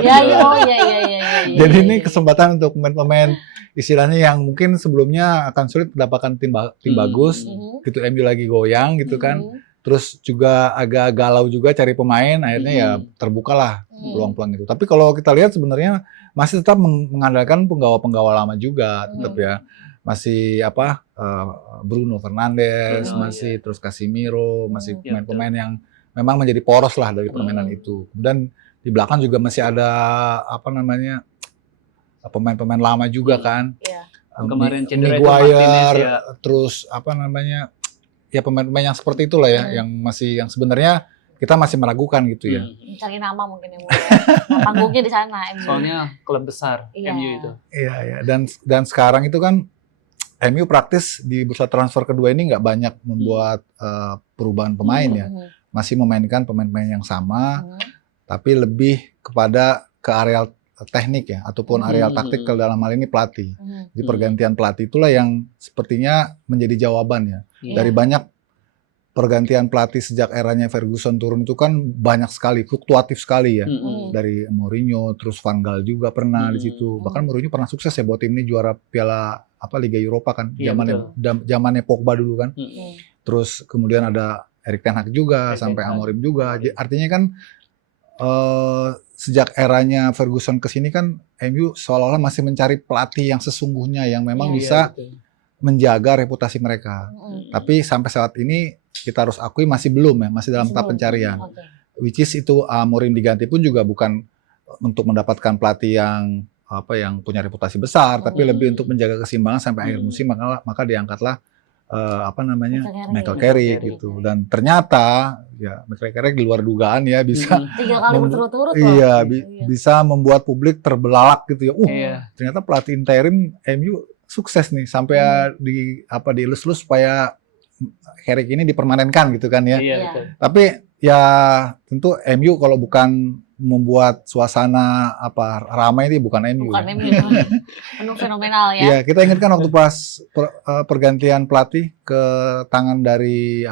Jadi ini kesempatan untuk pemain-pemain istilahnya yang mungkin sebelumnya akan sulit mendapatkan tim bagus, gitu MU lagi goyang gitu kan. terus juga agak galau juga cari pemain, akhirnya ya terbukalah peluang-peluang itu. Tapi kalau kita lihat sebenarnya masih tetap mengandalkan penggawa-penggawa lama juga, tetap ya. Masih Bruno Fernandes, masih terus Casemiro, masih pemain-pemain yang memang menjadi poros lah dari permainan itu. Kemudian di belakang juga masih ada pemain-pemain lama juga kan. Kemarin cedera itu Maguire, Martinez ya. terus ya pemain-pemain yang seperti itulah ya, yang sebenarnya kita masih meragukan gitu ya. Cari nama mungkin yang mulia. Panggungnya di sana. MU. Soalnya klub besar MU itu. Iya. Dan sekarang itu kan MU praktis di bursa transfer kedua ini nggak banyak membuat perubahan pemain ya. Masih memainkan pemain-pemain yang sama, tapi lebih kepada ke areal teknik ya, ataupun areal taktik dalam hal ini pelatih. Di pergantian pelatih itulah yang sepertinya menjadi jawaban ya. Dari banyak pergantian pelatih sejak eranya Ferguson turun itu kan banyak sekali, fluktuatif sekali ya. Dari Mourinho, terus Van Gaal juga pernah di situ. Bahkan Mourinho pernah sukses ya buat tim ini juara Piala Liga Eropa kan, zamannya Pogba dulu kan. Terus kemudian ada Erik ten Hag juga, sampai Amorim juga. Artinya kan sejak eranya Ferguson ke sini kan MU seolah-olah masih mencari pelatih yang sesungguhnya yang memang bisa menjaga reputasi mereka. Tapi sampai saat ini kita harus akui masih belum ya, masih dalam tahap pencarian. Which is itu Amorim diganti pun juga bukan untuk mendapatkan pelatih yang punya reputasi besar, tapi lebih untuk menjaga keseimbangan sampai akhir musim, maka diangkatlah Michael Carrick gitu. Dan ternyata ya Michael Carrick di luar dugaan ya bisa 3 kali berturut-turut bisa membuat publik terbelalak gitu ya. Ternyata pelatih interim MU sukses nih sampai dielus-elus supaya Carrick ini dipermanenkan gitu kan ya. Tapi ya tentu MU kalau bukan membuat suasana ramai ini bukan MU. Bukan MU. Penuh fenomenal ya. Iya, kita ingatkan waktu pas pergantian pelatih ke tangan dari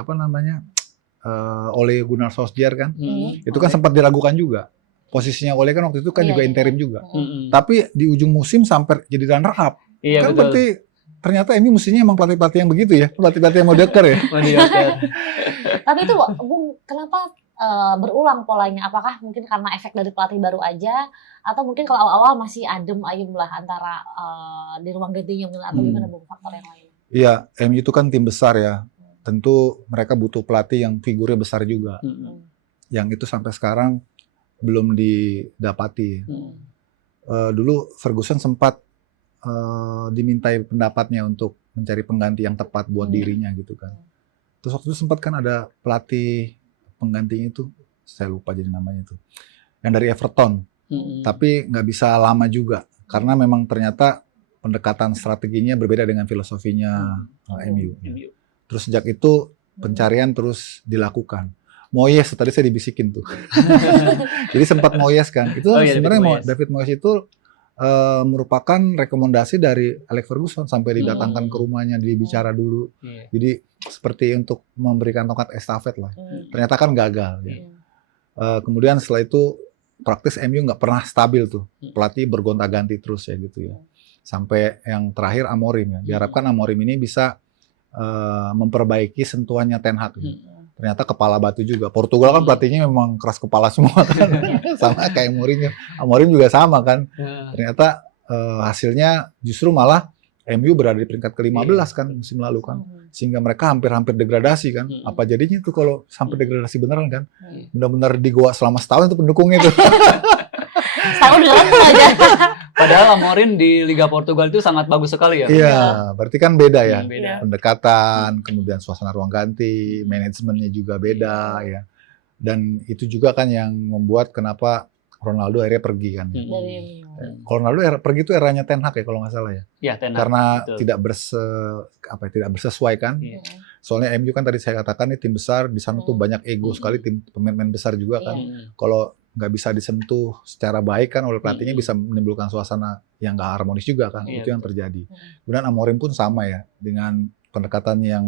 Ole Gunnar Solskjaer kan. Itu kan sempat diragukan juga. Posisinya Ole kan waktu itu kan juga interim juga. Tapi di ujung musim sampai jadi runner up. Kan betul. Berarti ternyata MU mestinya emang pelatih-pelatih yang begitu ya. Pelatih-pelatih yang mediocre ya. Tapi itu Bung, kenapa berulang polanya? Apakah mungkin karena efek dari pelatih baru aja, atau mungkin kalau awal-awal masih adem ayem lah antara di ruang gantinya atau gimana Bung, faktor yang lain? Iya, MU itu kan tim besar ya. Tentu mereka butuh pelatih yang figurnya besar juga. Yang itu sampai sekarang belum didapati. Dulu Ferguson sempat dimintai pendapatnya untuk mencari pengganti yang tepat buat dirinya gitu kan. Terus waktu itu sempat kan ada pelatih penggantinya itu, saya lupa jadi namanya itu, yang dari Everton, tapi nggak bisa lama juga karena memang ternyata pendekatan strateginya berbeda dengan filosofinya MU. Terus sejak itu pencarian terus dilakukan. Moyes tadi saya dibisikin tuh, jadi sempat Moyes kan, itu sebenarnya David Moyes itu merupakan rekomendasi dari Alex Ferguson sampai didatangkan ke rumahnya, dibicara dulu. Jadi seperti untuk memberikan tongkat estafet lah. Ternyata kan gagal. Ya. Kemudian setelah itu praktis MU nggak pernah stabil tuh. Pelatih bergonta-ganti terus ya gitu ya. Sampai yang terakhir Amorim ya. Diharapkan Amorim ini bisa memperbaiki sentuhannya Ten Hag. Ya. Ternyata kepala batu juga. Portugal kan pelatihnya memang keras kepala semua kan. Sama kayak Mourinho. Amorim juga sama kan. Ternyata hasilnya justru malah MU berada di peringkat ke-15 kan musim lalu kan. Sehingga mereka hampir-hampir degradasi kan. Apa jadinya tuh kalau sampai degradasi beneran kan. Benar-benar di goa selama setahun itu pendukungnya tuh. Setahun dalam aja. Padahal Amorim di Liga Portugal itu sangat bagus sekali ya. Iya, berarti kan beda ya. Beda. Pendekatan, kemudian suasana ruang ganti, manajemennya juga beda ya. Dan itu juga kan yang membuat kenapa Ronaldo akhirnya pergi kan. Kalau Ronaldo pergi itu eranya Ten Hag ya kalau nggak salah ya. Iya, Ten Hag. Karena tidak bersesuai kan. Soalnya MU kan tadi saya katakan ini tim besar, di sana tuh banyak ego sekali, tim pemain besar juga kan. Kalau nggak bisa disentuh secara baik kan oleh pelatihnya bisa menimbulkan suasana yang nggak harmonis juga kan. Itu yang terjadi. Kemudian Amorim pun sama ya, dengan pendekatan yang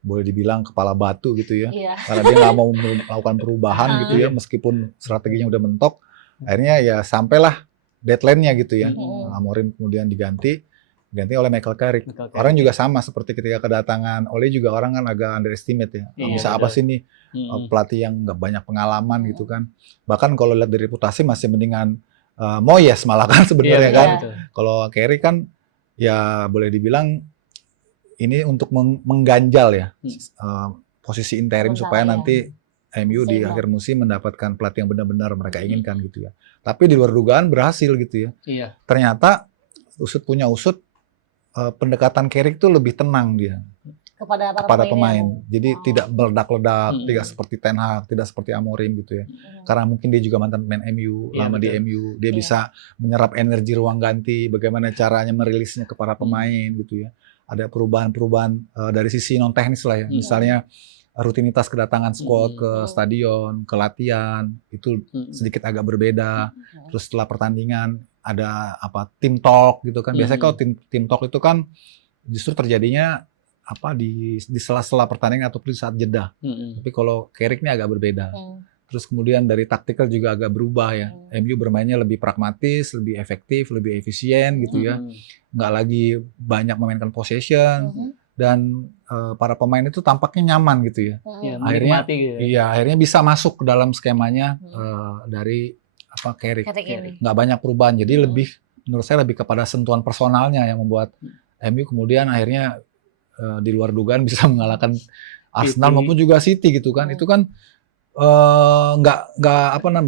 boleh dibilang kepala batu gitu ya. Karena dia nggak mau melakukan perubahan gitu ya, meskipun strateginya udah mentok. Akhirnya ya sampailah deadline-nya gitu ya. Amorim kemudian diganti. ganti oleh Michael Carrick. Orang juga sama seperti ketika kedatangan Ole juga orang kan agak underestimate ya. Bisa apa sih nih pelatih yang nggak banyak pengalaman gitu kan. Bahkan kalau lihat dari reputasi masih mendingan Moyes malah kan sebenarnya kan. Kalau Carrick kan ya boleh dibilang ini untuk mengganjal ya posisi interim supaya nanti MU di akhir musim mendapatkan pelatih yang benar-benar mereka inginkan gitu ya. Tapi di luar dugaan berhasil gitu ya. Ternyata usut punya usut pendekatan Carrick tuh lebih tenang dia kepada pemain. Jadi tidak meledak-ledak, tidak seperti Ten Hag, tidak seperti Amorim gitu ya. Karena mungkin dia juga mantan pemain MU, lama di MU, dia bisa menyerap energi ruang ganti, bagaimana caranya merilisnya ke para pemain gitu ya. Ada perubahan-perubahan dari sisi non teknis lah ya. Misalnya rutinitas kedatangan squad ke stadion, ke latihan itu sedikit agak berbeda. Terus setelah pertandingan ada team talk gitu kan. Biasanya kalau team talk itu kan justru terjadinya di sela-sela pertandingan ataupun saat jeda. Tapi kalau Carrick ini agak berbeda. Terus kemudian dari taktikal juga agak berubah ya. MU bermainnya lebih pragmatis, lebih efektif, lebih efisien gitu ya. Nggak lagi banyak memainkan possession. Dan para pemain itu tampaknya nyaman gitu ya. Akhirnya bisa masuk ke dalam skemanya dari Carrick. Nggak banyak perubahan. Jadi menurut saya lebih kepada sentuhan personalnya yang membuat MU kemudian akhirnya di luar dugaan bisa mengalahkan Arsenal maupun juga City gitu kan. Itu kan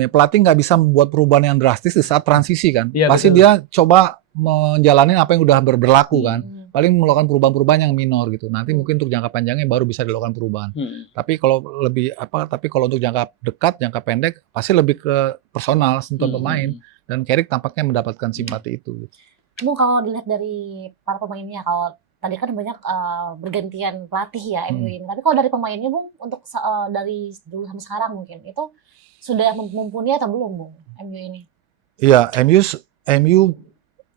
pelatih nggak bisa membuat perubahan yang drastis di saat transisi kan. Pasti dia coba menjalani apa yang udah berlaku kan. Paling melakukan perubahan-perubahan yang minor gitu. Nanti mungkin untuk jangka panjangnya baru bisa dilakukan perubahan. Tapi kalau untuk jangka dekat, jangka pendek pasti lebih ke personal, sentuhan pemain. Dan Carrick tampaknya mendapatkan simpati itu. Gitu. Bung, kalau dilihat dari para pemainnya, kalau tadi kan banyak bergantian pelatih ya MU ini. Tapi kalau dari pemainnya, Bung, untuk dari dulu sampai sekarang mungkin itu sudah mumpuni atau belum, Bung, MU ini? Iya, MU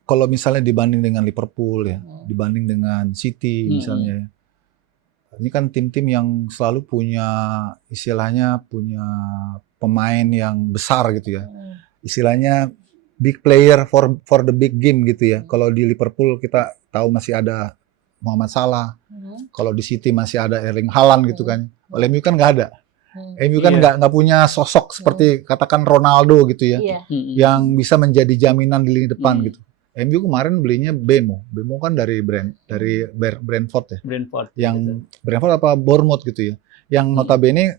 kalau misalnya dibanding dengan Liverpool ya, dibanding dengan City misalnya, ini kan tim-tim yang selalu punya pemain yang besar gitu ya, istilahnya big player for the big game gitu ya. Kalau di Liverpool kita tahu masih ada Mohamed Salah, kalau di City masih ada Erling Haaland gitu kan. Oleh MU kan nggak ada. MU kan nggak punya sosok seperti katakan Ronaldo gitu ya, yang bisa menjadi jaminan di lini depan gitu. MU kemarin belinya Bemo kan dari Brentford ya. Yang Brentford apa Bournemouth gitu ya. Yang notabene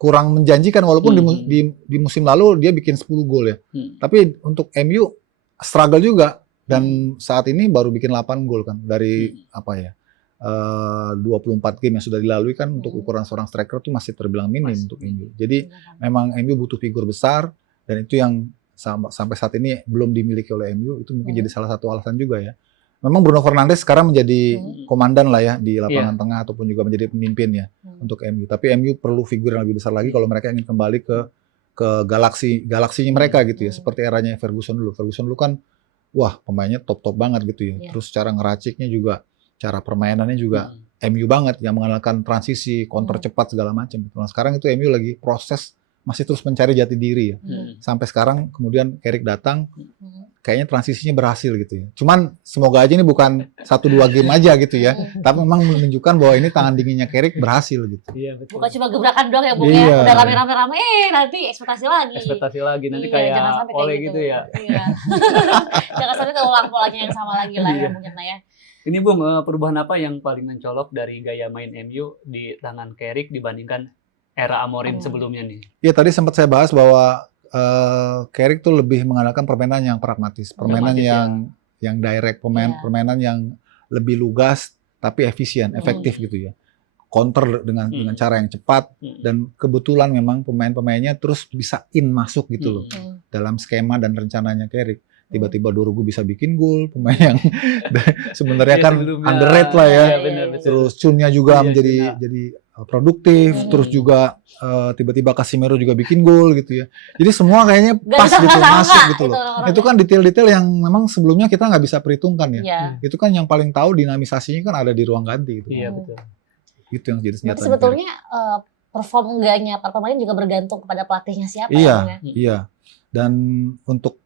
kurang menjanjikan walaupun di musim lalu dia bikin 10 gol ya. Tapi untuk MU struggle juga dan saat ini baru bikin 8 gol kan dari 24 game yang sudah dilalui kan untuk ukuran seorang striker itu masih terbilang minim untuk MU. Jadi memang MU butuh figur besar dan itu yang sampai saat ini belum dimiliki oleh MU, itu mungkin jadi salah satu alasan juga ya. Memang Bruno Fernandes sekarang menjadi komandan lah ya di lapangan tengah ataupun juga menjadi pemimpin ya untuk MU. Tapi MU perlu figur yang lebih besar lagi kalau mereka ingin kembali ke galaksinya mereka gitu ya. Seperti eranya Ferguson dulu. Ferguson dulu kan pemainnya top banget gitu ya. Terus cara ngeraciknya juga, cara permainannya juga MU banget yang mengandalkan transisi, counter cepat segala macam. Nah, sekarang itu MU lagi proses masih terus mencari jati diri ya. Sampai sekarang kemudian Carrick datang, kayaknya transisinya berhasil gitu ya. Cuman semoga aja ini bukan 1-2 game aja gitu ya. Tapi memang menunjukkan bahwa ini tangan dinginnya Carrick berhasil gitu. Iya, betul. Bukan cuma gebrakan doang ya, Bung ya. Udah rame-rame nanti ekspektasi lagi. Nanti kayak Ole gitu ya. Iya. Jangan sampai keulang polanya yang sama lagi lah ya mungkin ya. Ini Bung, perubahan apa yang paling mencolok dari gaya main MU di tangan Carrick dibandingkan era Amorim sebelumnya nih? Iya, tadi sempat saya bahas bahwa Carrick tuh lebih mengandalkan permainan yang pragmatis, permainan yang direct, permainan yang lebih lugas tapi efisien, efektif gitu ya. Counter dengan cara yang cepat dan kebetulan memang pemain-pemainnya terus bisa masuk gitu loh dalam skema dan rencananya Carrick. Tiba-tiba Dorgu bisa bikin gol, pemain yang sebenarnya kan underrated lah ya. Terus Chunnya juga jadi produktif, terus juga tiba-tiba Casemiro juga bikin gol gitu ya. Jadi semua kayaknya pas gitu, masuk gitu loh. Itu kan detail-detail yang memang sebelumnya kita nggak bisa perhitungkan ya. Itu kan yang paling tahu dinamisasinya kan ada di ruang ganti gitu. Iya, betul. Itu yang jadi senjata. Sebetulnya perform enggaknya para pemain juga bergantung kepada pelatihnya siapa ya. Iya. Dan untuk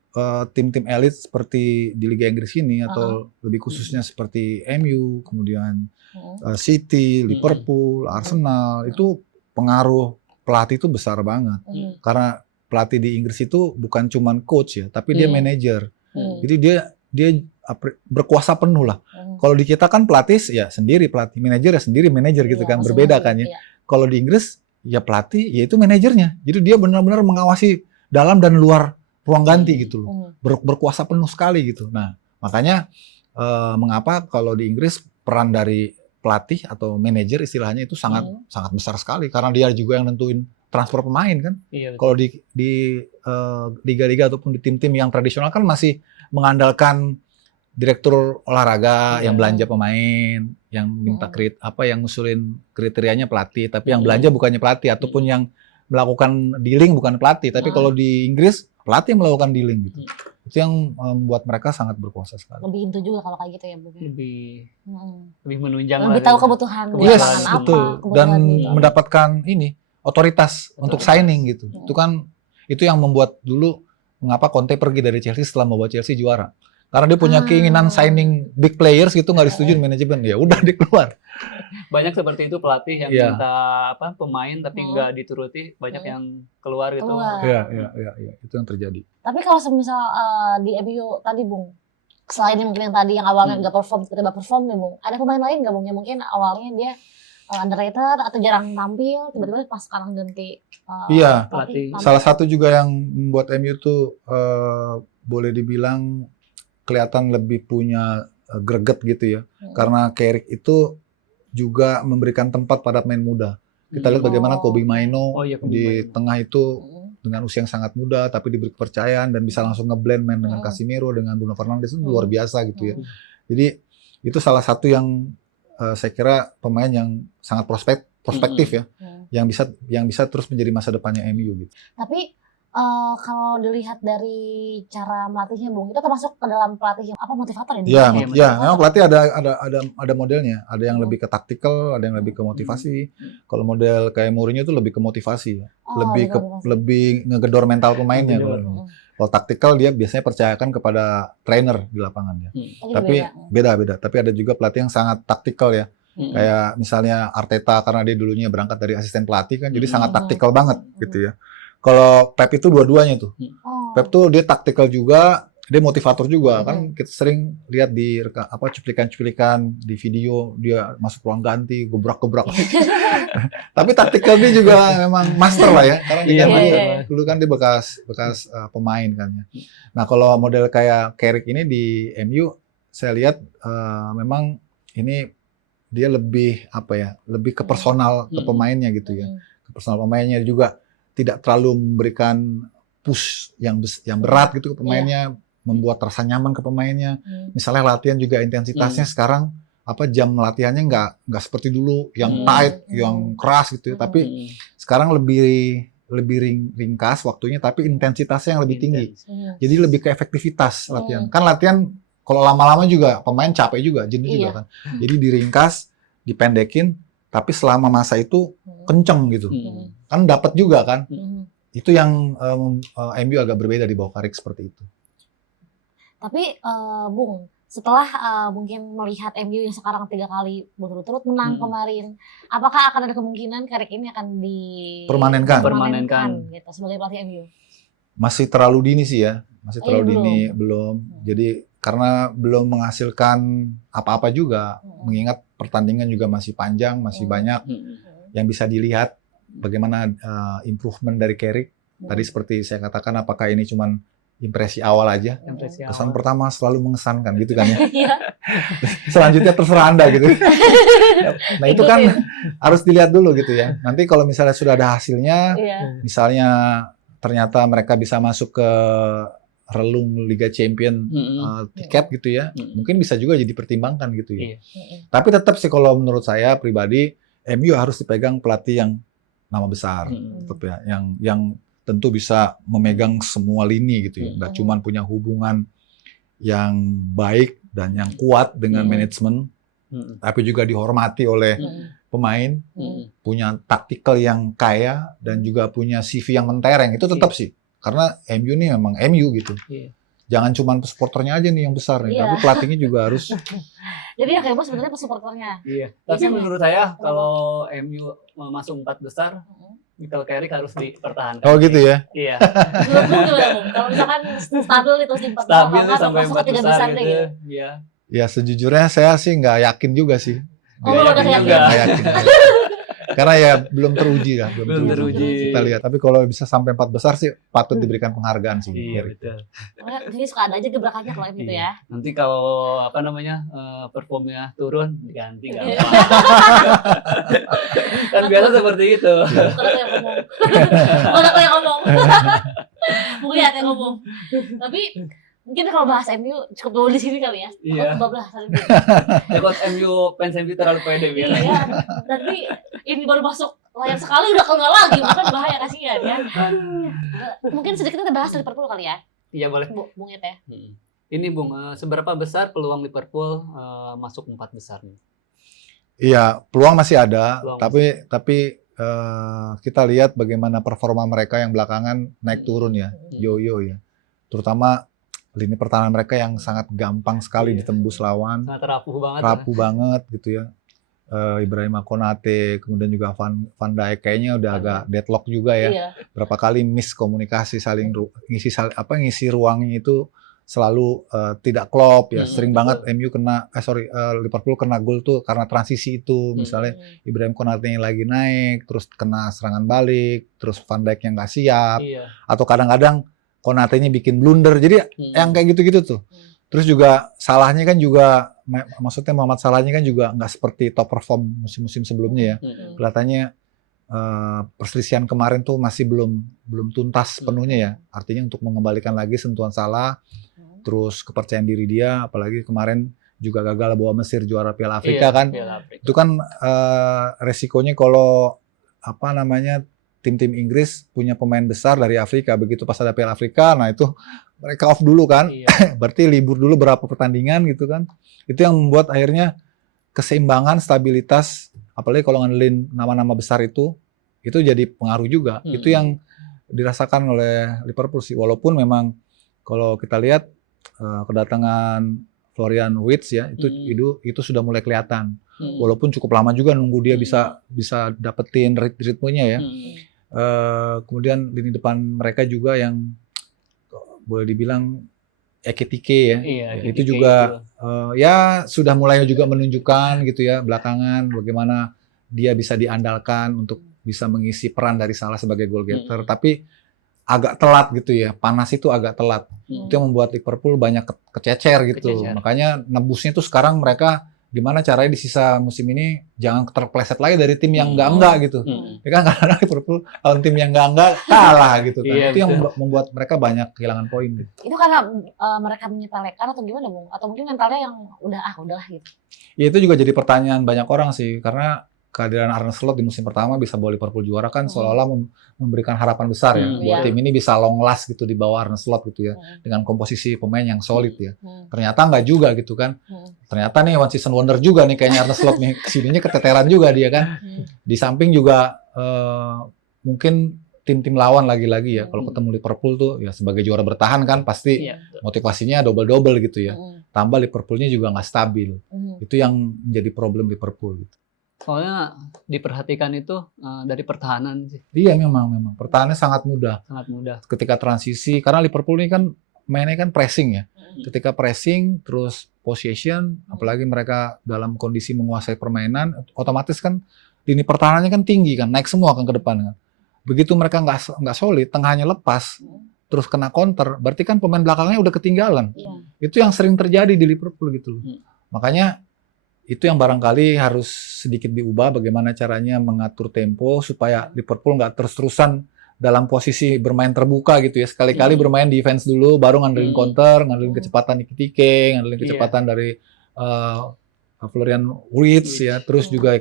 tim-tim elit seperti di Liga Inggris ini atau lebih khususnya seperti MU, kemudian City, Liverpool, Arsenal, itu pengaruh pelatih itu besar banget. Karena pelatih di Inggris itu bukan cuman coach ya, tapi dia manajer. Jadi dia berkuasa penuh lah. Kalau di kita kan pelatih ya sendiri, pelatih manajer ya sendiri manajer gitu kan, berbeda kan ya. Kalau di Inggris ya pelatih ya itu manajernya. Jadi dia benar-benar mengawasi dalam dan luar ruang ganti gitu loh. Berkuasa penuh sekali gitu. Nah, makanya mengapa kalau di Inggris peran dari pelatih atau manajer istilahnya itu sangat besar sekali karena dia juga yang nentuin transfer pemain kan. Iya, kalau di liga-liga ataupun di tim-tim yang tradisional kan masih mengandalkan direktur olahraga yang belanja pemain, yang minta yang ngusulin kriterianya pelatih, tapi yang belanja bukannya pelatih ataupun yang melakukan dealing bukan pelatih, tapi kalau di Inggris pelatih yang melakukan dealing gitu. Itu yang membuat mereka sangat berkuasa sekali. Lebih into juga kalau kayak gitu ya, Bu. Lebih menunjang. Lebih tahu kebutuhan yes, apa, betul. Dan mendapatkan otoritas untuk signing gitu. Itu yang membuat dulu mengapa Conte pergi dari Chelsea setelah membawa Chelsea juara. Karena dia punya keinginan signing big players gitu, nggak disetujui manajemen, ya udah dia keluar. Banyak seperti itu pelatih yang minta pemain tapi nggak dituruti, banyak yang keluar gitu. Iya, itu yang terjadi. Tapi kalau semisal di MU tadi, Bung, selain mungkin yang tadi yang awalnya nggak perform, tiba-tiba perform nih, Bung, ada pemain lain nggak, Bung, yang mungkin awalnya dia underrated atau jarang tampil, tiba-tiba pas sekarang ganti pelatih. Salah satu juga yang membuat MU tuh boleh dibilang kelihatan lebih punya greget gitu ya. Karena Carrick itu juga memberikan tempat pada pemain muda. Kita lihat bagaimana Kobbie Mainoo di tengah itu dengan usia yang sangat muda tapi diberi kepercayaan dan bisa langsung ngeblend main dengan Casemiro, dengan Bruno Fernandes, itu luar biasa gitu ya. Jadi itu salah satu yang saya kira pemain yang sangat prospektif ya. Yang bisa terus menjadi masa depannya MU gitu. Tapi kalau dilihat dari cara melatihnya, Bung, itu termasuk ke dalam pelatih yang motivator ya? Iya, memang pelatih ada modelnya. Ada yang lebih ke taktikal, ada yang lebih ke motivasi. Kalau model kayak Mourinho itu lebih ke motivasi, lebih ngegedor mental pemainnya. Kalau taktikal dia biasanya percayakan kepada trainer di lapangan ya. Tapi beda. Tapi ada juga pelatih yang sangat taktikal ya. Kayak misalnya Arteta, karena dia dulunya berangkat dari asisten pelatih kan, jadi sangat taktikal banget gitu ya. Kalau Pep itu dua-duanya tuh. Pep tuh dia taktikal juga, dia motivator juga kan. Kita sering lihat di cuplikan-cuplikan di video dia masuk ruang ganti, gebrak-gebrak. Tapi taktikal dia juga memang master lah ya. Karena dia dulu kan dia bekas pemain kan ya. Nah, kalau model kayak Carrick ini di MU, saya lihat memang ini dia lebih lebih ke personal ke pemainnya gitu ya. Ke personal pemainnya juga tidak terlalu memberikan push yang berat gitu ke pemainnya, membuat rasa nyaman ke pemainnya. Misalnya latihan juga intensitasnya sekarang jam latihannya nggak seperti dulu yang tight, yang keras gitu ya. Tapi sekarang lebih ringkas waktunya, tapi intensitasnya yang lebih tinggi. Jadi lebih ke efektivitas latihan. Kan latihan kalau lama-lama juga pemain capek juga, jenuh juga kan. Jadi diringkas, dipendekin, tapi selama masa itu kenceng gitu. Kan dapat juga kan. Itu yang MU agak berbeda di bawah Carrick seperti itu. Tapi Bung, setelah mungkin melihat MU yang sekarang 3 kali berturut-turut menang kemarin, apakah akan ada kemungkinan Carrick ini akan dipermanenkan gitu sebagai pelatih MU? Masih terlalu dini sih ya. Masih terlalu dini, belum. Jadi karena belum menghasilkan apa-apa juga, mengingat pertandingan juga masih panjang, masih banyak yang bisa dilihat. Bagaimana improvement dari Carrick. Tadi seperti saya katakan, apakah ini cuman impresi awal aja? Kesan pertama selalu mengesankan gitu kan ya. Selanjutnya terserah Anda gitu. Nah itu kan harus dilihat dulu gitu ya. Nanti kalau misalnya sudah ada hasilnya, misalnya ternyata mereka bisa masuk ke relung Liga Champion tiket gitu ya, mungkin bisa juga jadi pertimbangkan gitu ya. Tapi tetap sih kalau menurut saya pribadi, MU harus dipegang pelatih yang nama besar, tetap ya, yang tentu bisa memegang semua lini gitu ya, nggak cuma punya hubungan yang baik dan yang kuat dengan manajemen, tapi juga dihormati oleh pemain, punya taktikal yang kaya dan juga punya CV yang mentereng, itu tetap sih, karena MU ini memang MU gitu. Jangan cuma supporternya aja nih yang besar nih, tapi pelatihnya juga harus. Jadi ya kayak sebenarnya supporternya. Iya. Tapi menurut saya kalau MU masuk 4 besar, Michael Carrick harus dipertahankan. Oh gitu ya? Iya. Menurut lu gimana, Bung? Kalau misalkan stabil itu sih 4 besar, Stabil nih sampai 4 besar gitu. Iya. Ya sejujurnya saya sih nggak yakin juga sih. Udah yakin. Nggak yakin. Karena ya belum teruji lah, belum teruji. Kita lihat. Tapi kalau bisa sampai 4 besar sih patut diberikan penghargaan sih. Iya betul. Jadi suka ada aja gebrakannya kalau gitu ya. Nanti kalau performnya turun diganti nggak apa. Kan biasa seperti itu. Bukan aku yang ngomong. Bukan aku yang ngomong. Tapi mungkin kalau bahas MU cukup dulu di sini kali ya. Iya. Bablas hari ini. Takut fans MU terlalu pede biar. Iya. Nanti ini baru masuk layar sekali udah keluar lagi, kan bahaya, kasihan ya. Mungkin sedikit kita bahas Liverpool kali ya. Iya boleh. Bung Yet ya. Ini Bung, seberapa besar peluang Liverpool masuk 4 besar nih? Iya, peluang masih ada, tapi kita lihat bagaimana performa mereka yang belakangan naik turun ya, yo-yo ya. Terutama lini pertahanan mereka yang sangat gampang sekali ditembus lawan. Sangat rapuh banget. Rapuh banget gitu ya. Ibrahima Konate, kemudian juga Van Dijk kayaknya udah agak deadlock juga ya. Iya. Berapa kali miskomunikasi saling ngisi ruangnya itu selalu tidak klop ya. Sering banget Liverpool kena gol tuh karena transisi itu. Misalnya Ibrahima Konate yang lagi naik, terus kena serangan balik, terus Van Dijk yang nggak siap. Iya. Atau kadang-kadang Konate-nya bikin blunder. Jadi yang kayak gitu-gitu tuh. Terus juga Salahnya kan juga, maksudnya Muhammad Salahnya kan juga nggak seperti top perform musim-musim sebelumnya ya. Kelihatannya perselisihan kemarin tuh masih belum tuntas penuhnya ya. Artinya untuk mengembalikan lagi sentuhan Salah, terus kepercayaan diri dia, apalagi kemarin juga gagal bawa Mesir juara Piala Afrika kan. Piala Afrika. Itu kan resikonya kalau tim-tim Inggris punya pemain besar dari Afrika, begitu pas ada Piala Afrika, nah itu mereka off dulu kan, berarti libur dulu berapa pertandingan gitu kan, itu yang membuat akhirnya keseimbangan, stabilitas, apalagi kalau ngandelin nama-nama besar itu jadi pengaruh juga, itu yang dirasakan oleh Liverpool sih, walaupun memang kalau kita lihat kedatangan Florian Wirtz ya, itu sudah mulai kelihatan, walaupun cukup lama juga nunggu dia bisa dapetin ritmenya ya. Kemudian lini depan mereka juga yang boleh dibilang Ekitike ya, itu juga ya sudah mulai juga menunjukkan gitu ya belakangan bagaimana dia bisa diandalkan untuk bisa mengisi peran dari Salah sebagai goal getter, tapi agak telat gitu ya, panas itu agak telat, itu yang membuat Liverpool banyak kececer gitu, makanya nebusnya tuh sekarang mereka gimana caranya di sisa musim ini jangan terpleset lagi dari tim yang enggak gitu. Ya kan karena Liverpool lawan tim yang enggak kalah gitu kan. Itu yang membuat mereka banyak kehilangan poin gitu. Itu karena mereka menyepelekan atau gimana, Bung? Atau mungkin mentalnya yang udahlah gitu. Ya itu juga jadi pertanyaan banyak orang sih, karena kehadiran Arne Slot di musim pertama bisa bawa Liverpool juara kan seolah-olah memberikan harapan besar ya buat tim ini bisa long last gitu di bawah Arne Slot gitu ya, dengan komposisi pemain yang solid ya. Ternyata nggak juga gitu kan. Ternyata nih one season wonder juga nih kayaknya Arne Slot nih, kesininya keteteran juga dia kan. Di samping juga mungkin tim-tim lawan lagi-lagi ya, kalau ketemu Liverpool tuh ya sebagai juara bertahan kan pasti motivasinya double-double gitu ya. Tambah Liverpoolnya juga nggak stabil. Itu yang menjadi problem Liverpool gitu. Soalnya diperhatikan itu dari pertahanan sih. Iya memang pertahanannya sangat mudah. Sangat mudah. Ketika transisi, karena Liverpool ini kan mainnya kan pressing ya. Ketika pressing, terus possession, apalagi mereka dalam kondisi menguasai permainan, otomatis kan lini pertahanannya kan tinggi kan, naik semua kan ke depan kan. Begitu mereka nggak solid, tengahnya lepas, terus kena counter, berarti kan pemain belakangnya udah ketinggalan. Itu yang sering terjadi di Liverpool gitu. Makanya itu yang barangkali harus sedikit diubah, bagaimana caranya mengatur tempo supaya Liverpool nggak terus-terusan dalam posisi bermain terbuka gitu ya. Sekali-kali bermain defense dulu, baru ngandelin counter, ngandelin kecepatan Ekitike, ngandelin kecepatan dari Florian Wirtz ya. Terus juga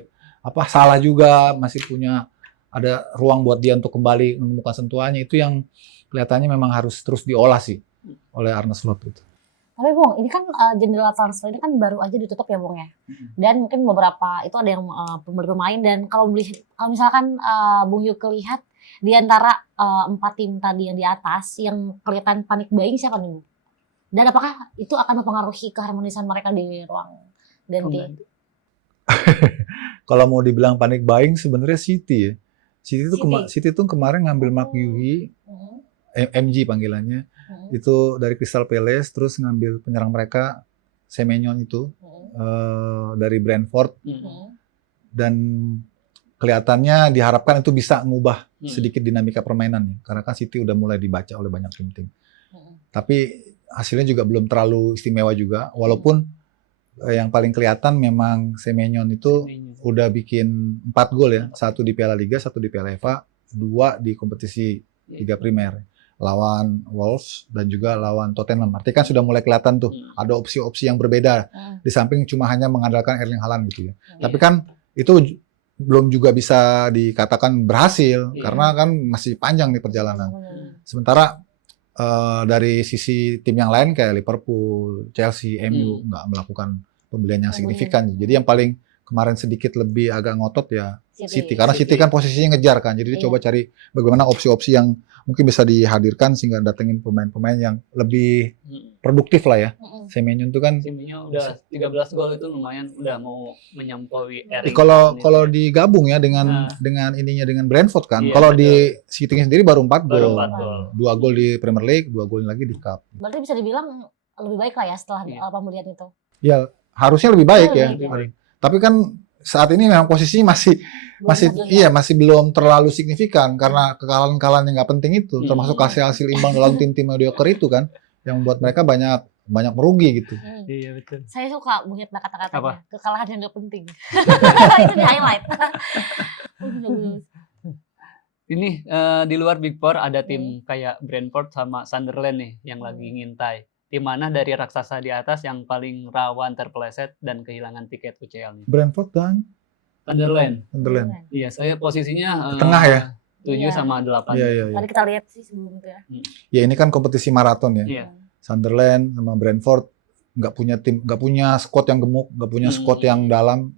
Salah juga masih punya ada ruang buat dia untuk kembali menemukan sentuhannya. Itu yang kelihatannya memang harus terus diolah sih oleh Arne Slot gitu. Tapi Bung, ini kan jendela transfer ini kan baru aja ditutup ya Bung ya. Dan mungkin beberapa itu ada yang pembeli pemain, dan kalau misalkan Bung Yuke lihat di antara 4 tim tadi yang di atas yang kelihatan panik buying siapa nih Bung? Dan apakah itu akan mempengaruhi keharmonisan mereka di ruang ganti? Kalau mau dibilang panic buying sebenarnya City ya. City itu kemarin ngambil Mark Yuhi, MG panggilannya, itu dari Crystal Palace, terus ngambil penyerang mereka Semenyon itu dari Brentford, dan kelihatannya diharapkan itu bisa mengubah sedikit dinamika permainan ya, karena kan City udah mulai dibaca oleh banyak tim-tim. Tapi hasilnya juga belum terlalu istimewa juga, walaupun yang paling kelihatan memang Semenyon itu udah bikin 4 gol ya, 1 di Piala Liga, 1 di Piala FA, 2 di kompetisi Liga Primer, lawan Wolves dan juga lawan Tottenham. Artinya kan sudah mulai kelihatan tuh ada opsi-opsi yang berbeda di samping cuma hanya mengandalkan Erling Haaland gitu ya. Tapi kan itu belum juga bisa dikatakan berhasil karena kan masih panjang nih perjalanan. Sementara dari sisi tim yang lain kayak Liverpool, Chelsea, MU nggak melakukan pembelian yang signifikan. Jadi yang paling kemarin sedikit lebih agak ngotot ya City. Karena City kan posisinya ngejar kan. Jadi dia coba cari bagaimana opsi-opsi yang mungkin bisa dihadirkan sehingga datengin pemain-pemain yang lebih produktif lah ya. Semenyo itu kan udah 13 gol itu lumayan, udah mau menyampaui Eric. Kalau digabung ya dengan Brentford kan. Kalau di City sendiri baru 4 gol. 2 gol di Premier League, 2 gol lagi di Cup. Berarti bisa dibilang lebih baik lah ya setelah pembelian itu. Ya, harusnya lebih baik ya. Tapi kan saat ini memang posisinya masih belum terlalu signifikan karena kekalahan-kekalahan yang nggak penting itu, termasuk hasil imbang dalam tim-tim mediocre itu kan, yang membuat mereka banyak merugi gitu. Iya betul. Saya suka banget kata-katanya, kekalahan yang nggak penting. Itu di highlight. Ini di luar Big Four ada tim kayak Brentford sama Sunderland nih yang lagi ngintai. Di mana dari raksasa di atas yang paling rawan terpeleset dan kehilangan tiket UCL nih? Brentford dan Sunderland. Iya, saya posisinya tengah ya. 7 sama 8. Iya. Tadi kita lihat sih sebelum itu ya. Ya ini kan kompetisi maraton ya. Iya. Sunderland sama Brentford nggak punya tim, nggak punya squad yang gemuk, nggak punya squad yang dalam.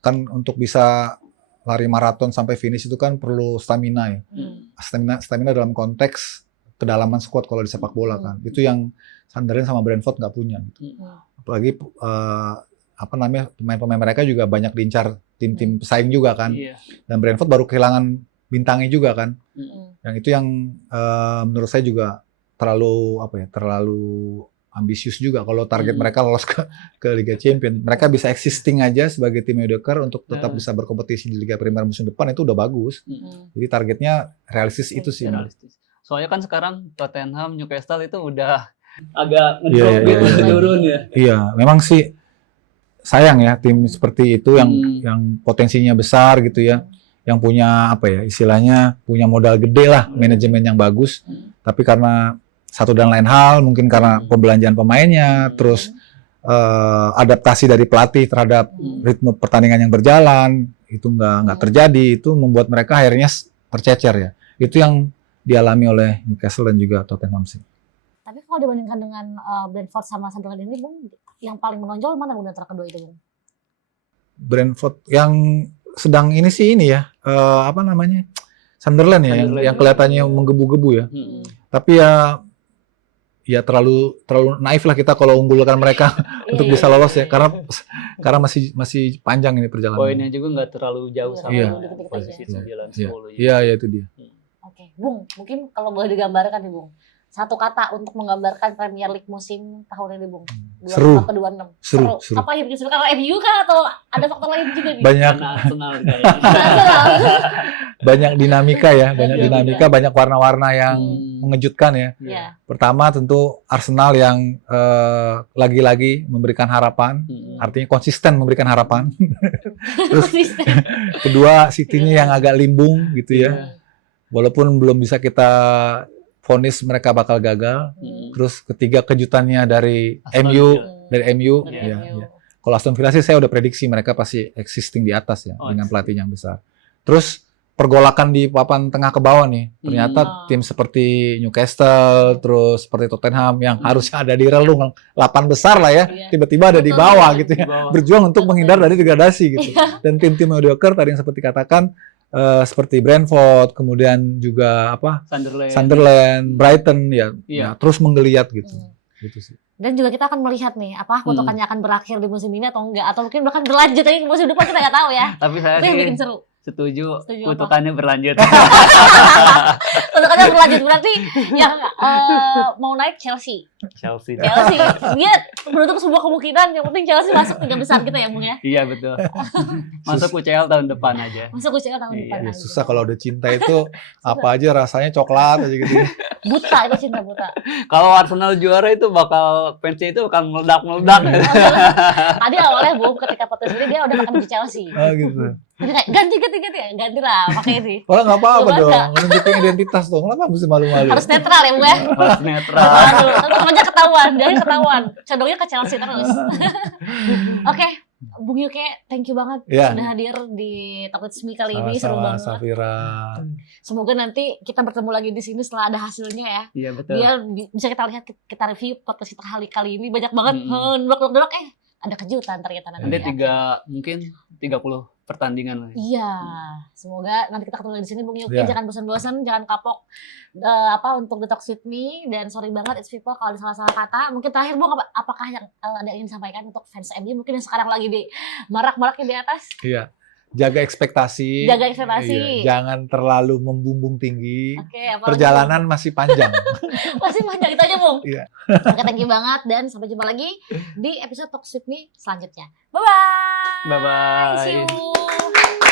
Kan untuk bisa lari maraton sampai finish itu kan perlu stamina ya. Stamina dalam konteks kedalaman squad kalau di sepak bola kan. Itu yang Sunderland sama Brentford nggak punya gitu. Apalagi pemain-pemain mereka juga banyak diincar tim-tim pesaing juga kan. Dan Brentford baru kehilangan bintangnya juga kan. Yang itu yang menurut saya juga terlalu ambisius juga kalau target mereka lolos ke Liga Champions. Mereka bisa existing aja sebagai tim mediocre untuk tetap bisa berkompetisi di Liga Primer musim depan, itu udah bagus. Jadi targetnya realistis itu sih. Soalnya kan sekarang Tottenham, Newcastle itu udah agak ngedrop gitu, turun ya. Iya, memang sih sayang ya tim seperti itu yang potensinya besar gitu ya, yang punya istilahnya punya modal gede lah, manajemen yang bagus, tapi karena satu dan lain hal, mungkin karena pembelanjaan pemainnya, terus adaptasi dari pelatih terhadap ritme pertandingan yang berjalan itu nggak terjadi, itu membuat mereka akhirnya tercecer ya. Itu yang dialami oleh Newcastle dan juga Tottenham sih. Tapi kalau dibandingkan dengan Brentford sama Sunderland ini, Bung, yang paling menonjol mana Bung antara kedua itu, Bung? Terbrentford yang sedang ini sih ini ya, Sunderland ya, yang kelihatannya menggebu-gebu ya. Tapi ya terlalu naif lah kita kalau unggulkan mereka untuk bisa lolos ya, karena masih panjang ini perjalanan. Poinnya juga nggak terlalu jauh sama posisi 9-10. Iya, itu dia. Oke, Bung, mungkin kalau boleh digambarkan nih, Bung. Satu kata untuk menggambarkan Premier League musim tahun ini, Bung. 25 ke 26. Seru. Apa yang bikin seru? Karena MU kah atau ada faktor lain juga nih? Banyak banyak dinamika ya, banyak warna-warna yang mengejutkan ya. Pertama tentu Arsenal yang lagi-lagi memberikan harapan, artinya konsisten memberikan harapan. Terus kedua City-nya yang agak limbung gitu ya. Walaupun belum bisa kita vonis mereka bakal gagal. Terus ketiga kejutannya dari MU. Kalau Aston Villa sih saya udah prediksi mereka pasti existing di atas ya dengan pelatih yang besar. Terus pergolakan di papan tengah ke bawah nih. Ternyata tim seperti Newcastle, terus seperti Tottenham yang harusnya ada di relung 8 besar lah ya, tiba-tiba ada di bawah gitu ya. Berjuang untuk menghindar dari degradasi gitu. Dan tim-tim mediocre tadi yang seperti katakan seperti Brentford, kemudian juga Sunderland, Brighton ya terus menggeliat gitu. Gitu sih. Dan juga kita akan melihat nih, apa kutukannya akan berakhir di musim ini atau enggak, atau mungkin bahkan berlanjut lagi ke musim depan, kita nggak tahu ya. Tapi saya Itu yang sih bikin seru. setuju Setuju kutukannya berlanjut. Kutukannya berlanjut berarti yang mau naik Chelsea. Chelsea. Dia menutup sebuah kemungkinan, yang penting Chelsea masuk 3 besar kita ya, Bung ya. Iya betul. Masuk UCL tahun depan aja. Masuk UCL tahun depan Ya, aja. susah kalau udah cinta itu apa aja rasanya coklat aja gitu. Buta, itu cinta buta. Kalau Arsenal juara itu bakal fansnya itu akan meledak-meledak. Tadi awalnya Bung ketika foto sendiri dia udah pakai baju Chelsea. Ah gitu. Jadi kayak ganti lah pakai ini. Kalau nggak apa-apa Coba dong, nggak? menunjukkan identitas dong. Kenapa mesti malu-malu? Harus netral ya Bung ya. Harus netral. Aduh, tetap aja ketahuan, dari ketahuan. Condongnya ke Chelsea terus. Oke, Bung Yuke, thank you banget Ya. sudah hadir di Talk With Me kali ini, seru Sama-sama, banget. Safira. Semoga nanti kita bertemu lagi di sini setelah ada hasilnya ya. Iya betul. Biar bisa kita lihat, kita review podcast kita kali ini banyak banget blok ada kejutan ternyata nanti. Ada mungkin 30 pertandingan lah. Iya, semoga nanti kita ketemu lagi di sini Bung Yuki. Iya. Jangan bosan-bosan, jangan kapok untuk The Talk With Me, dan sorry banget it's people kalau ada salah-salah kata. Mungkin terakhir Bung, apakah yang ada yang disampaikan untuk fans MU mungkin yang sekarang lagi di marak-maraknya di atas? Iya. Jaga ekspektasi. Jaga ekspektasi. Iya. Jangan terlalu membumbung tinggi. Oke, apalagi Perjalanan masih panjang. masih panjang itu aja Bung. Iya. Oke, thank you banget dan sampai jumpa lagi di episode Talk With Me selanjutnya. Bye bye. Bye bye. See you.